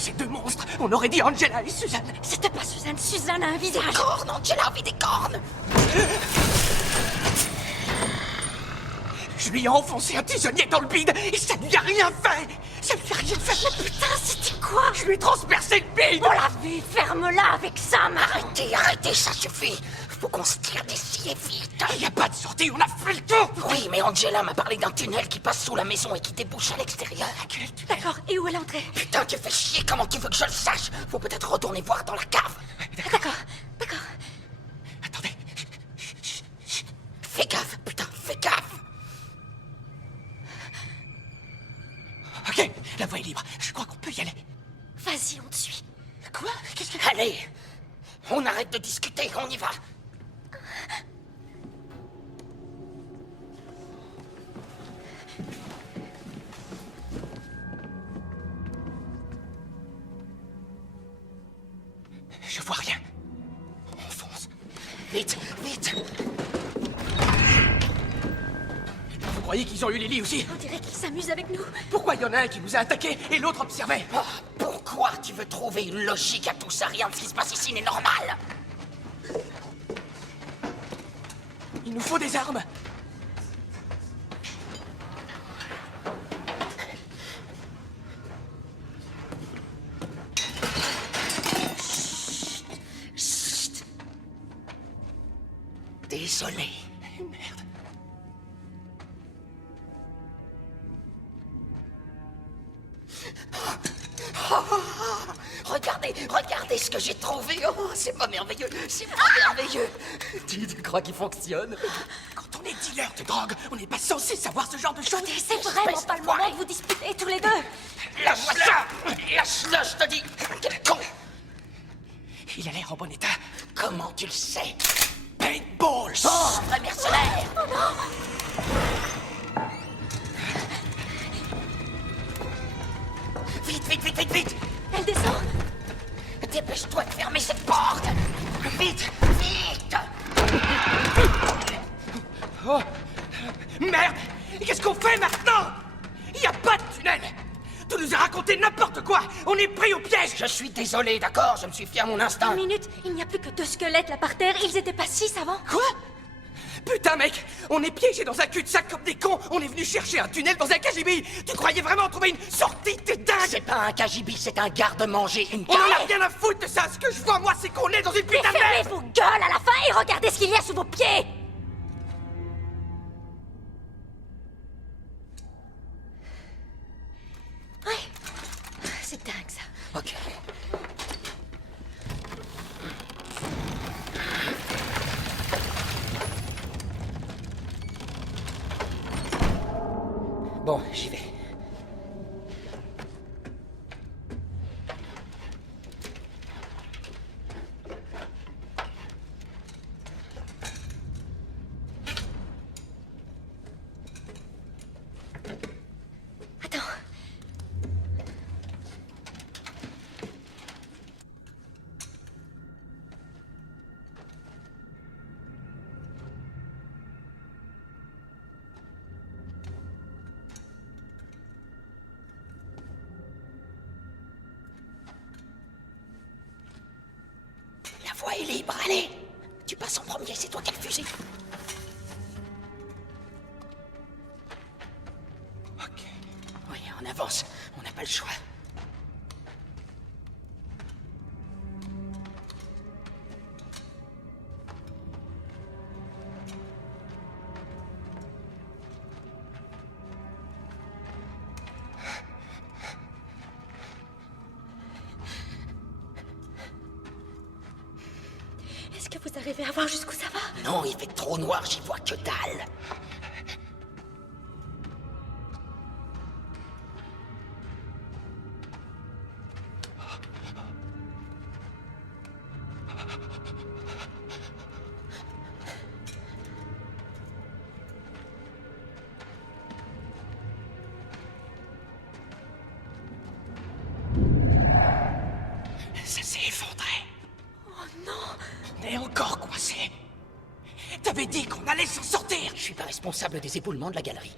ces deux monstres, on aurait dit Angela et Suzanne. C'était pas Suzanne. Suzanne a un visage. Cornes, Angela avait des cornes. Je lui ai enfoncé un tisonnier dans le bide et ça lui a rien fait. Ça lui a rien fait. Mais putain, c'était quoi? Je lui ai transpercé le bide. On l'a vu. Ferme-la avec Sam. Arrêtez, ça suffit. Faut qu'on se tire d'ici et vite. Y a pas de sortie, on a fait le tour. Oui, mais Angela m'a parlé d'un tunnel qui passe sous la maison et qui débouche à l'extérieur. D'accord, et où est l'entrée? Putain, tu fais chier, comment tu veux que je le sache? Faut peut-être retourner voir dans la cave. D'accord. Attendez. Fais gaffe, putain, fais gaffe. Ok, la voie est libre. Je crois qu'on peut y aller. Vas-y, on te suit. Quoi? Qu'est-ce que... Allez, on arrête de discuter, on y va. Je vois rien. On fonce. Vite, vite. Vous croyez qu'ils ont eu Lily aussi? On dirait qu'ils s'amusent avec nous. Pourquoi il y en a un qui nous a attaqués et l'autre observait? Oh, pourquoi tu veux trouver une logique à tout ça? Rien de ce qui se passe ici n'est normal. Il nous faut des armes. Chut. Désolé. Merde. Regardez ce que j'ai trouvé. Oh, c'est pas merveilleux, c'est pas merveilleux. Tu crois qu'il fonctionne? Quand on est dealer de drogue, on n'est pas censé savoir ce genre de choses. C'est vraiment pas le moment de vous disputer tous les deux. Lâche-le! Lâche-le, je te dis! Quel con! Il a l'air en bon état. Comment tu le sais? Paintballs! Oh, vrai mercenaire! Oh non! Vite, vite, vite, vite, vite! Elle descend! Dépêche-toi de fermer cette porte! Vite, vite! Oh! Merde! Qu'est-ce qu'on fait maintenant? Il n'y a pas de tunnel! Tu nous as raconté n'importe quoi! On est pris au piège! Je suis désolé, d'accord? Je me suis fié à mon instinct. 1 minute, il n'y a plus que 2 squelettes là par terre. Ils étaient pas 6 avant. Quoi? Putain, mec! On est piégés dans un cul-de-sac comme des cons! On est venu chercher un tunnel dans un KGB! Tu croyais vraiment trouver une sortie? T'es dingue! C'est pas un KGB, c'est un garde-manger, une cave! On en a rien à foutre de ça! Ce que je vois, moi, c'est qu'on est dans une putain de Fermez merde! vos gueules à la fin et regardez ce qu'il y a sous vos pieds! Ouais. C'est dingue, ça. Ok. Bon, j'y vais. Attends. La voie est libre, allez! Tu passes en premier, c'est toi qui as le fusil. Ok. Oui, on avance. On n'a pas le choix. Est-ce que vous arrivez à voir jusqu'où ça va? Non, il fait trop noir, j'y vois que dalle. Ça s'est effondré. Oh non! On est encore coincé. T'avais dit qu'on allait s'en sortir. Je suis pas responsable des éboulements de la galerie.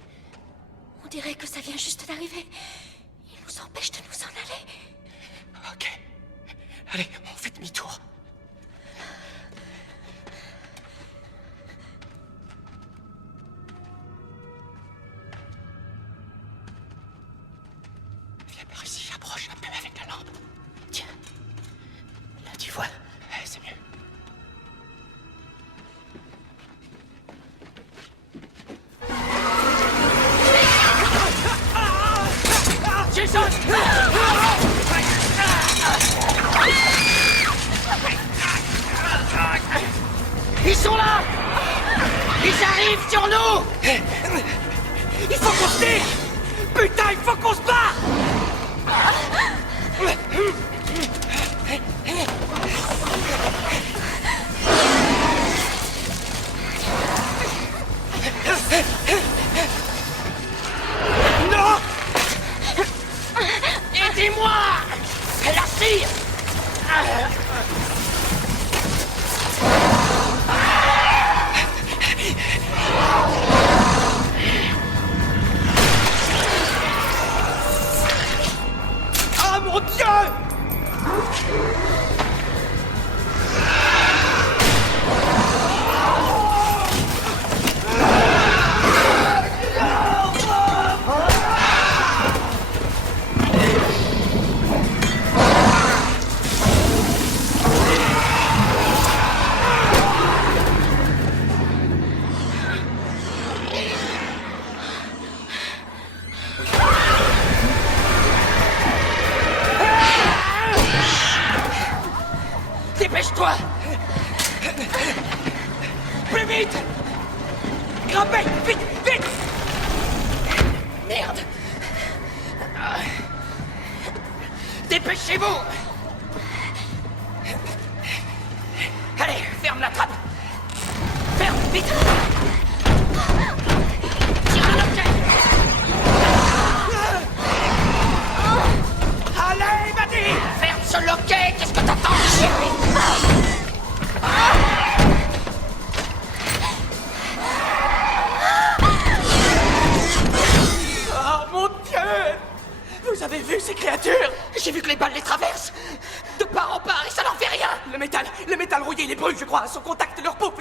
On dirait que ça vient juste d'arriver. Il nous empêche de nous en aller. Allez, on fait demi-tour. Viens par ici, approche un peu avec la lampe. Tiens. Là, tu vois. C'est mieux. Jason! Ils sont là! Ils arrivent sur nous! Il faut qu'on se tire! Putain, il faut qu'on se bat! Non! Aidez-moi! La tire! Oh mon Dieu! Dépêche-toi! Plus vite! Grimpez! Vite! Vite! Merde! Dépêchez-vous! Allez, ferme la trappe! Ferme! Vite! Tire le loquet! Allez, vas-y! Ferme ce loquet! Qu'est-ce que t'attends, chérie? Oh mon Dieu! Vous avez vu ces créatures? J'ai vu que les balles les traversent! De part en part et ça n'en fait rien! Le métal rouillé les brûle, je crois, à son contact leur peau.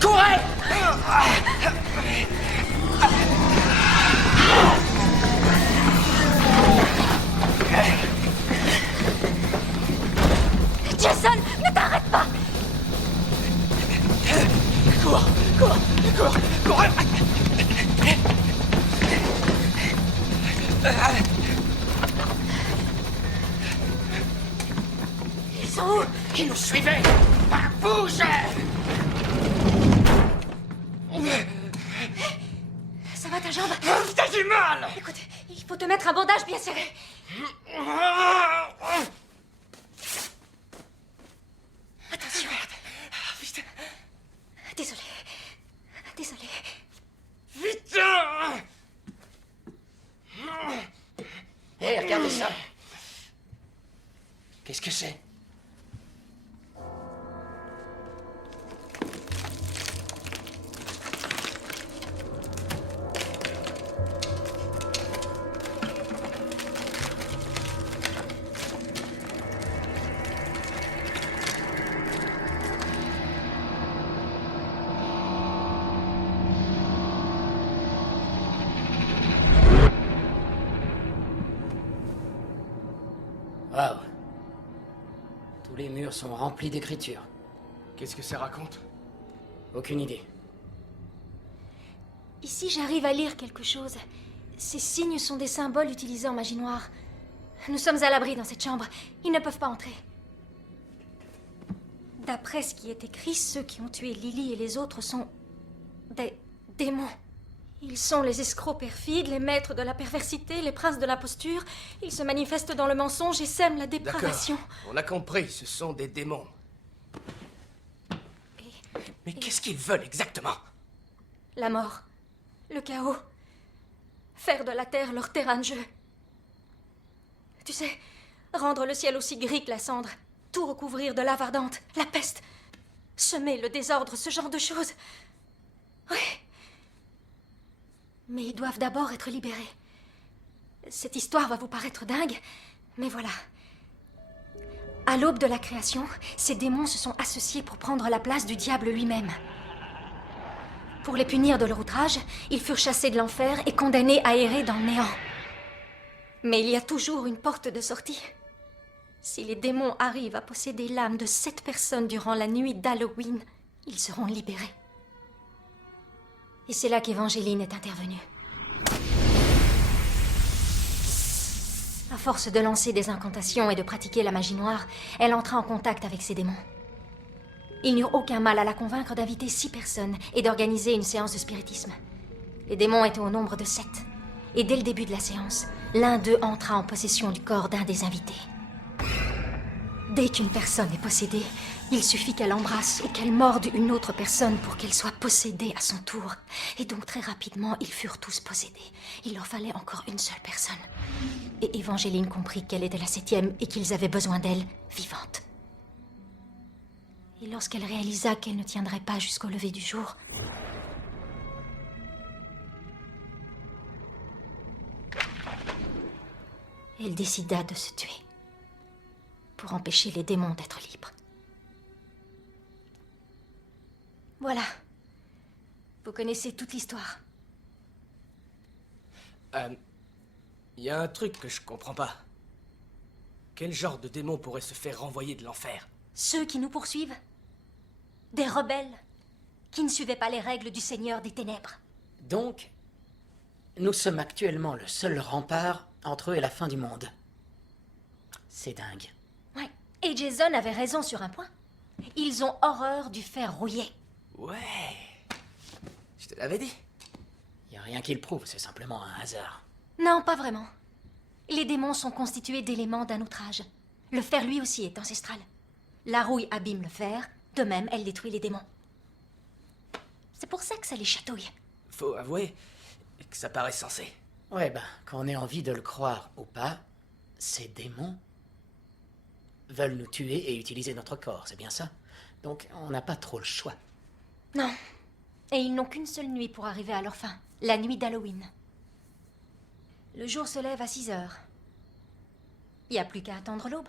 Courez! Jason, ne t'arrête pas! Cours! Cours! Cours! Cours! Ils sont où? Ils nous suivaient! Bouge! Ça va ta jambe? T'as du mal! Écoute, il faut te mettre un bandage bien serré. Attention. Désolé. Désolé. Putain! Hé, regardez ça. Qu'est-ce que c'est? Waouh. Tous les murs sont remplis d'écriture. Qu'est-ce que ça raconte? Aucune idée. Ici, j'arrive à lire quelque chose. Ces signes sont des symboles utilisés en magie noire. Nous sommes à l'abri dans cette chambre. Ils ne peuvent pas entrer. D'après ce qui est écrit, ceux qui ont tué Lily et les autres sont des démons. Ils sont les escrocs perfides, les maîtres de la perversité, les princes de l'imposture. Ils se manifestent dans le mensonge et sèment la dépravation. D'accord, on a compris, ce sont des démons. Mais qu'est-ce qu'ils veulent exactement? La mort, le chaos, faire de la terre leur terrain de jeu. Tu sais, rendre le ciel aussi gris que la cendre, tout recouvrir de lave ardente, la peste, semer le désordre, ce genre de choses. Oui. Mais ils doivent d'abord être libérés. Cette histoire va vous paraître dingue, mais voilà. À l'aube de la création, ces démons se sont associés pour prendre la place du diable lui-même. Pour les punir de leur outrage, ils furent chassés de l'enfer et condamnés à errer dans le néant. Mais il y a toujours une porte de sortie. Si les démons arrivent à posséder l'âme de 7 personnes durant la nuit d'Halloween, ils seront libérés. Et c'est là qu'Évangéline est intervenue. À force de lancer des incantations et de pratiquer la magie noire, elle entra en contact avec ces démons. Ils n'eurent aucun mal à la convaincre d'inviter 6 personnes et d'organiser une séance de spiritisme. Les démons étaient au nombre de 7. Et dès le début de la séance, l'un d'eux entra en possession du corps d'un des invités. Dès qu'une personne est possédée, il suffit qu'elle embrasse ou qu'elle morde une autre personne pour qu'elle soit possédée à son tour. Et donc très rapidement, ils furent tous possédés. Il leur fallait encore une seule personne. Et Évangéline comprit qu'elle était la 7e et qu'ils avaient besoin d'elle vivante. Et lorsqu'elle réalisa qu'elle ne tiendrait pas jusqu'au lever du jour, elle décida de se tuer pour empêcher les démons d'être libres. Voilà. Vous connaissez toute l'histoire. Y a un truc que je comprends pas. Quel genre de démon pourrait se faire renvoyer de l'enfer? Ceux qui nous poursuivent. Des rebelles qui ne suivaient pas les règles du Seigneur des Ténèbres. Donc, nous sommes actuellement le seul rempart entre eux et la fin du monde. C'est dingue. Ouais. Et Jason avait raison sur un point. Ils ont horreur du fer rouillé. Ouais. Je te l'avais dit. Y a rien qui le prouve, c'est simplement un hasard. Non, pas vraiment. Les démons sont constitués d'éléments d'un autre âge. Le fer, lui aussi, est ancestral. La rouille abîme le fer, de même, elle détruit les démons. C'est pour ça que ça les chatouille. Faut avouer que ça paraît sensé. Ouais, ben, qu'on ait envie de le croire ou pas, ces démons veulent nous tuer et utiliser notre corps, c'est bien ça? Donc, on n'a pas trop le choix. Non. Et ils n'ont qu'une seule nuit pour arriver à leur fin. La nuit d'Halloween. Le jour se lève à 6 heures. Il n'y a plus qu'à attendre l'aube.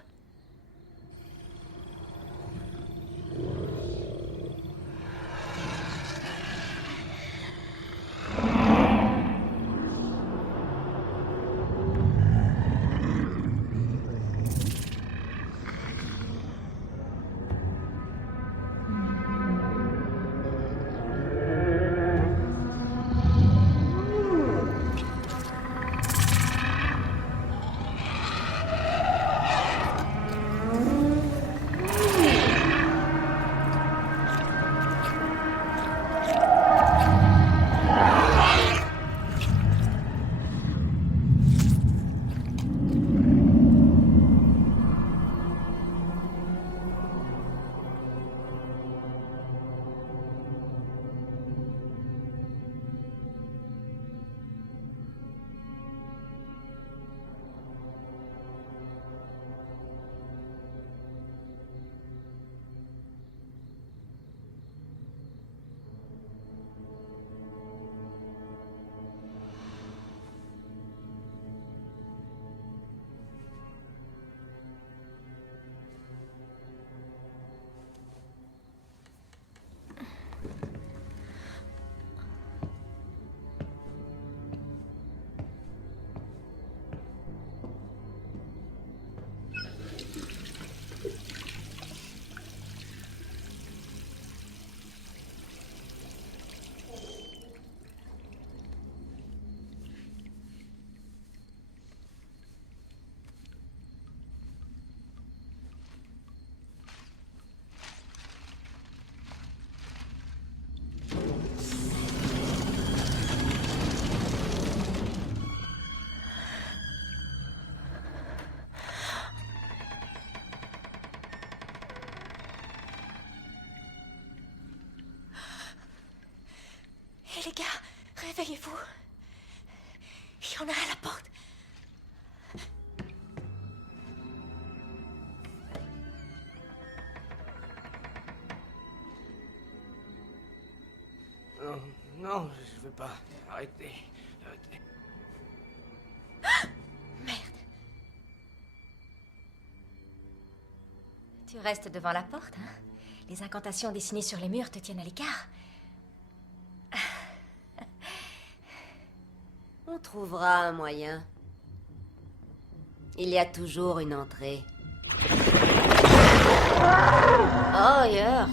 les gars, réveillez-vous. Il y en a à la porte. Non, non, je veux pas. Arrêtez, arrêtez. Tu restes devant la porte, hein? Les incantations dessinées sur les murs te tiennent à l'écart. On trouvera un moyen. Il y a toujours une entrée. Oh, York.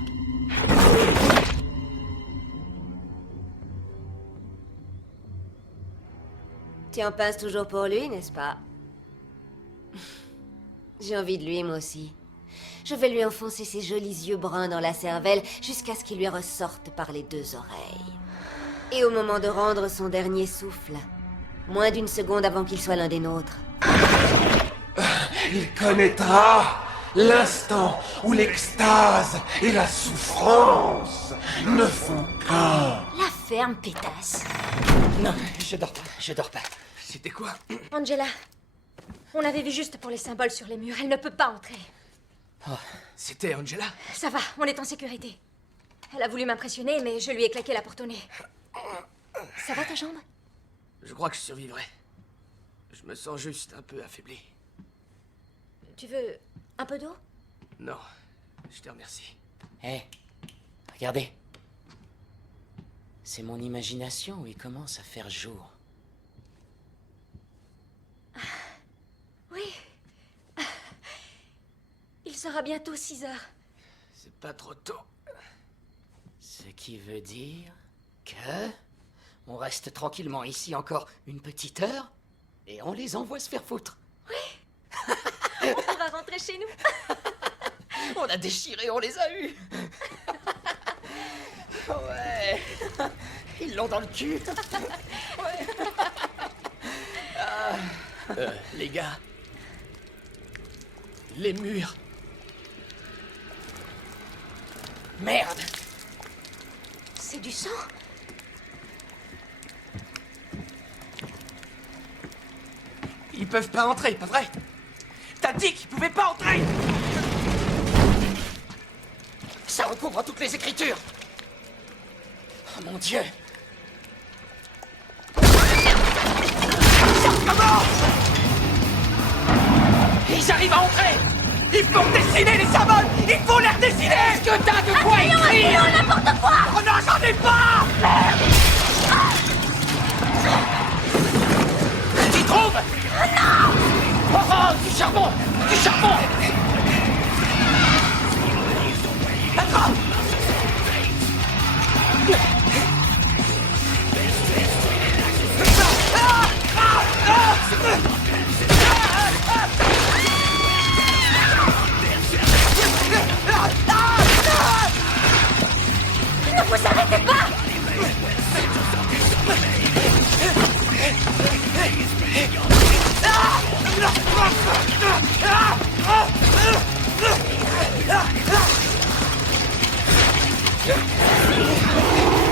Tu en pinces toujours pour lui, n'est-ce pas? J'ai envie de lui, moi aussi. Je vais lui enfoncer ses jolis yeux bruns dans la cervelle jusqu'à ce qu'il lui ressorte par les deux oreilles. Et au moment de rendre son dernier souffle, moins d'une seconde avant qu'il soit l'un des nôtres, Il connaîtra l'instant où l'extase et la souffrance ne font qu'un. La ferme, pétasse. Non, je dors pas. C'était quoi? Angela, on avait vu juste pour les symboles sur les murs. Elle ne peut pas entrer. Oh, c'était Angela? Ça va, on est en sécurité. Elle a voulu m'impressionner, mais je lui ai claqué la porte au nez. Ça va ta jambe? Je crois que je survivrai. Je me sens juste un peu affaibli. Tu veux un peu d'eau? Non, je te remercie. Hé, regardez. C'est mon imagination où il commence à faire jour. Oui. Il sera bientôt 6 heures. C'est pas trop tôt. Ce qui veut dire que on reste tranquillement ici encore une petite heure et on les envoie se faire foutre. On va rentrer chez nous. On a déchiré, on les a eus. Ouais. Ils l'ont dans le cul. Ouais. Les gars. Les murs. Merde. C'est du sang. Ils peuvent pas entrer, pas vrai? T'as dit qu'ils pouvaient pas entrer! Ça recouvre toutes les écritures. Oh mon Dieu. Comment? Ils arrivent à entrer! Il faut dessiner les symboles! Il faut les redessiner! Est-ce que t'as de quoi écrire? n'importe quoi! Oh non, j'en ai pas! Merde! Tu trouves? Non! Oh, oh, du charbon! Du charbon! Attrape! Ne vous arrêtez pas!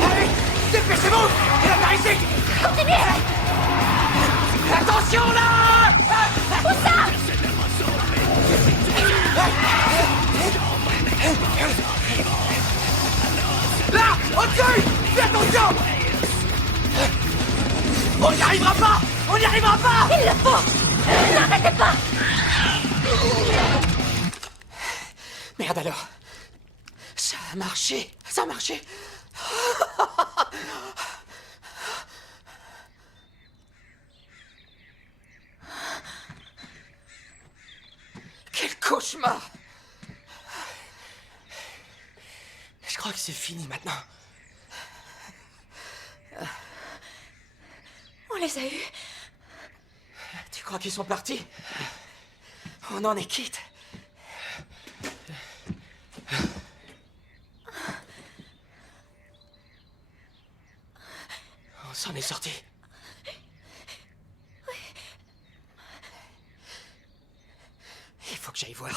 Allez, dépêchez-vous! Il est par ici! Continuez! Attention là! Où ça? Là! Au-dessus! Fais attention! On n'y arrivera pas! On n'y arrivera pas! Il le faut! N'arrêtez pas! Merde alors. Ça a marché. Ça a marché. Quel cauchemar! Je crois que c'est fini maintenant. On les a eus. Tu crois qu'ils sont partis? On en est quitte. On s'en est sorti. Il faut que j'aille voir.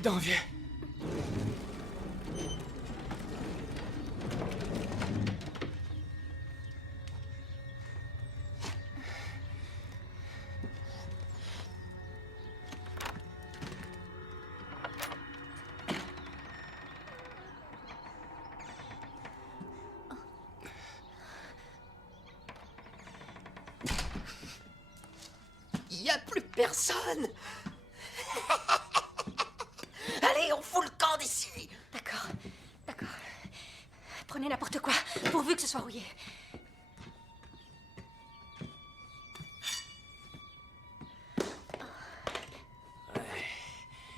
prudent, vieux. Il n'y a plus personne. Allez, on fout le camp d'ici. D'accord, d'accord. Prenez n'importe quoi, pourvu que ce soit rouillé.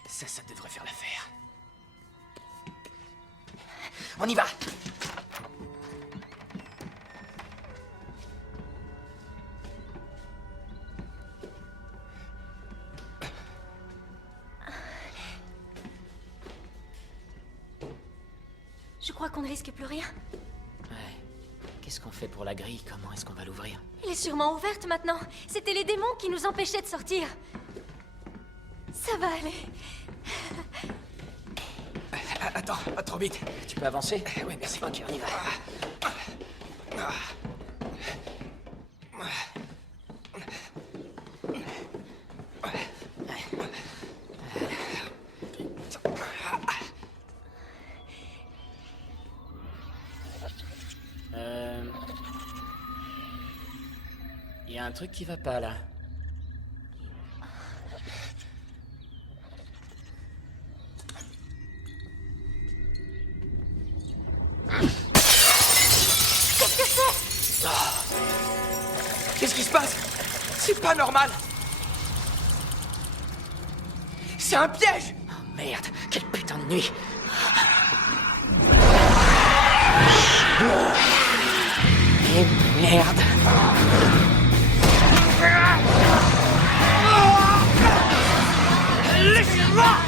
Ça devrait faire l'affaire. On y va. Je crois qu'on ne risque plus rien. Ouais. Qu'est-ce qu'on fait pour la grille? Comment est-ce qu'on va l'ouvrir? Elle est sûrement ouverte maintenant. C'était les démons qui nous empêchaient de sortir. Ça va aller. Attends, pas trop vite. Tu peux avancer? Oui, merci. Ok, on y va. Il y a un truc qui va pas là. Qu'est-ce que c'est? Qu'est-ce qui se passe? C'est pas normal. C'est un piège. Oh merde, quelle putain de nuit. Et merde. Laissez-moi!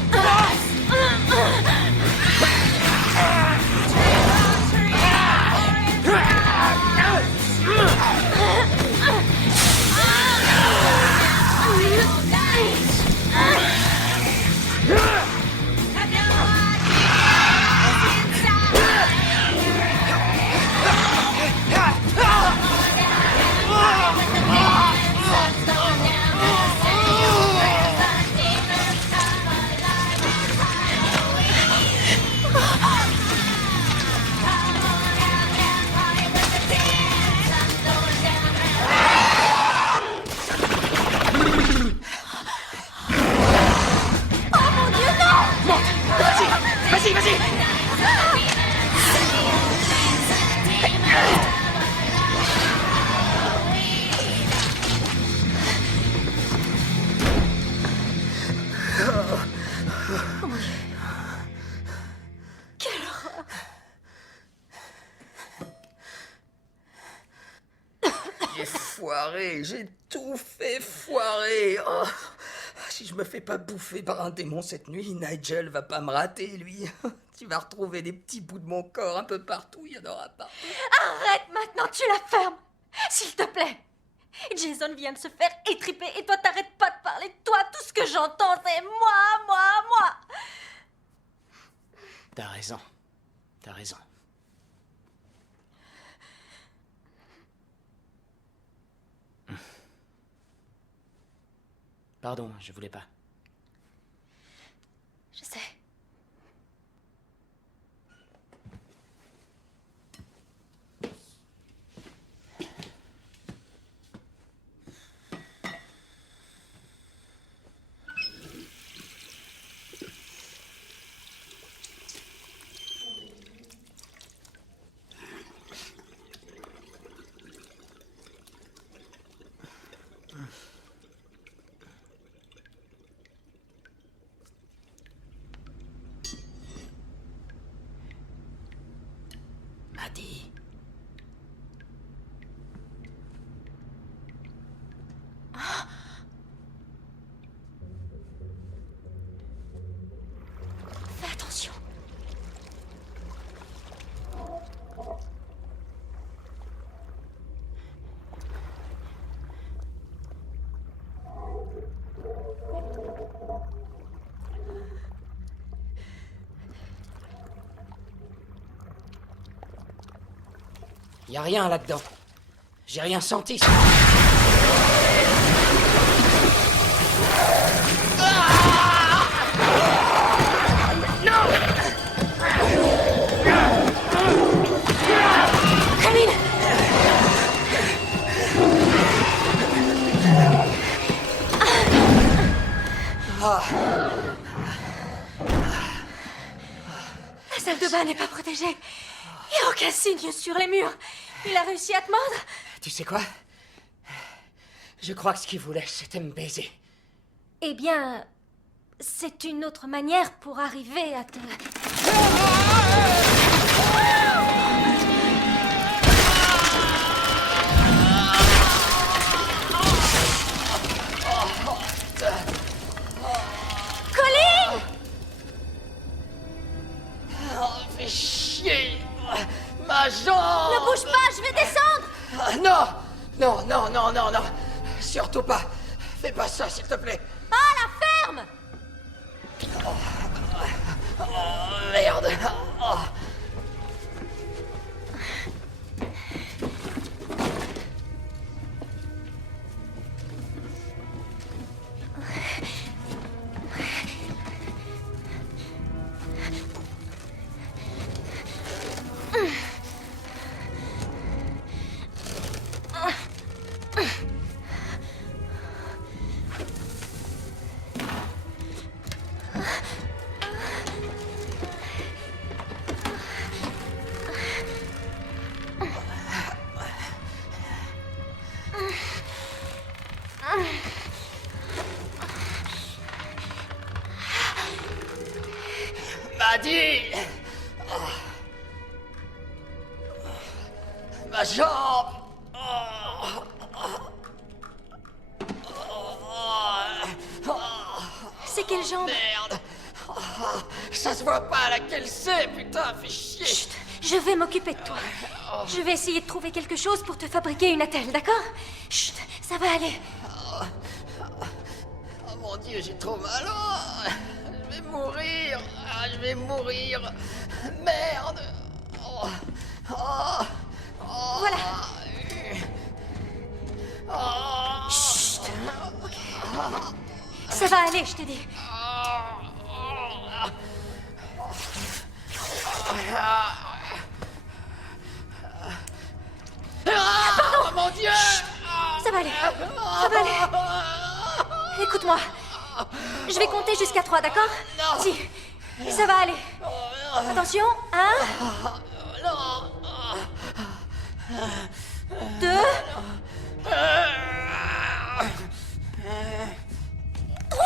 Vas-y, vas-y! Oh mon Dieu. Quelle horreur. J'ai foiré, j'ai tout fait foirer. Oh. Si je me fais pas bouffer par un démon cette nuit, Nigel va pas me rater, lui. Tu vas retrouver des petits bouts de mon corps un peu partout, il y en aura partout. Arrête maintenant, tu la fermes. S'il te plaît. Jason vient de se faire étriper et toi t'arrêtes pas de parler. Toi, tout ce que j'entends, c'est moi. T'as raison. T'as raison. Pardon, je voulais pas. Je sais. Maddie. Fais attention. Y a rien là-dedans. J'ai rien senti. La salle de bain n'est pas protégée. Il n'y a aucun signe sur les murs. Il a réussi à te mordre? Tu sais quoi? Je crois que ce qu'il voulait, c'était me baiser. Eh bien, c'est une autre manière pour arriver à te... Colin! Oh, fais chier! Ma jambe! Ne bouge pas, je vais descendre! Non! Non, non, non, non, non! Surtout pas! Fais pas ça, s'il te plaît! Ah, la ferme! Oh, merde! Oh. Maddie! Ma jambe! C'est quelle jambe? Merde! Ça se voit pas laquelle c'est, putain, fais chier! Chut, je vais m'occuper de toi. Je vais essayer de trouver quelque chose pour te fabriquer une attelle, d'accord? Chut, ça va aller. Oh mon Dieu, j'ai trop mal! Oh, je vais mourir! Ah, je vais mourir! Merde! Oh, oh, oh, voilà! Oh, chut! Ok. Ça va aller, je te dis. Pardon! Oh mon Dieu! Chut, ça va aller. Ça va aller. Écoute-moi. Je vais compter jusqu'à 3, d'accord? Non. Si. Ça va aller. Attention. 1. 2. 3.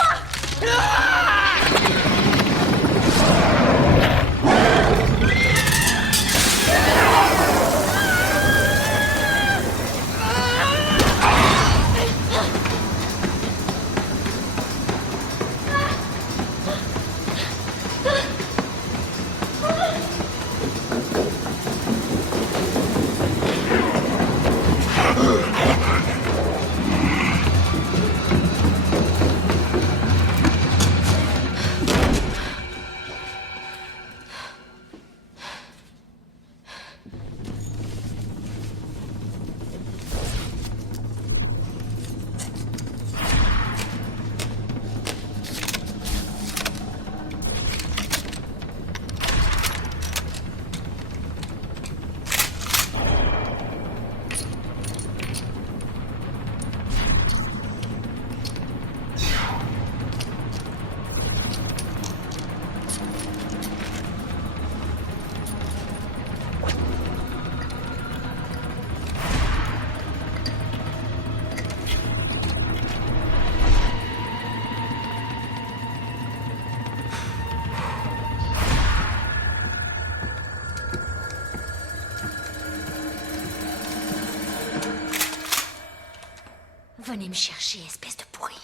Venez me chercher, espèce de pourri.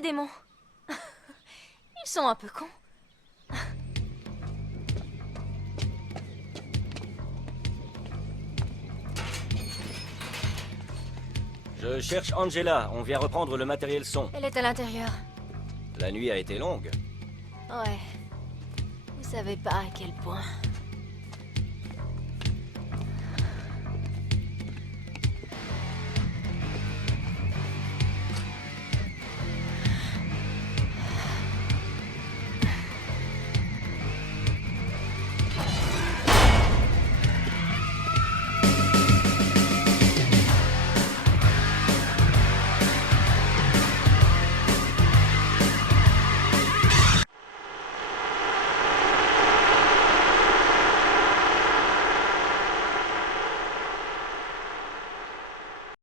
ces démons. Ils sont un peu cons. Je cherche Angela. On vient reprendre le matériel son. Elle est à l'intérieur. La nuit a été longue. Ouais. Vous savez pas à quel point.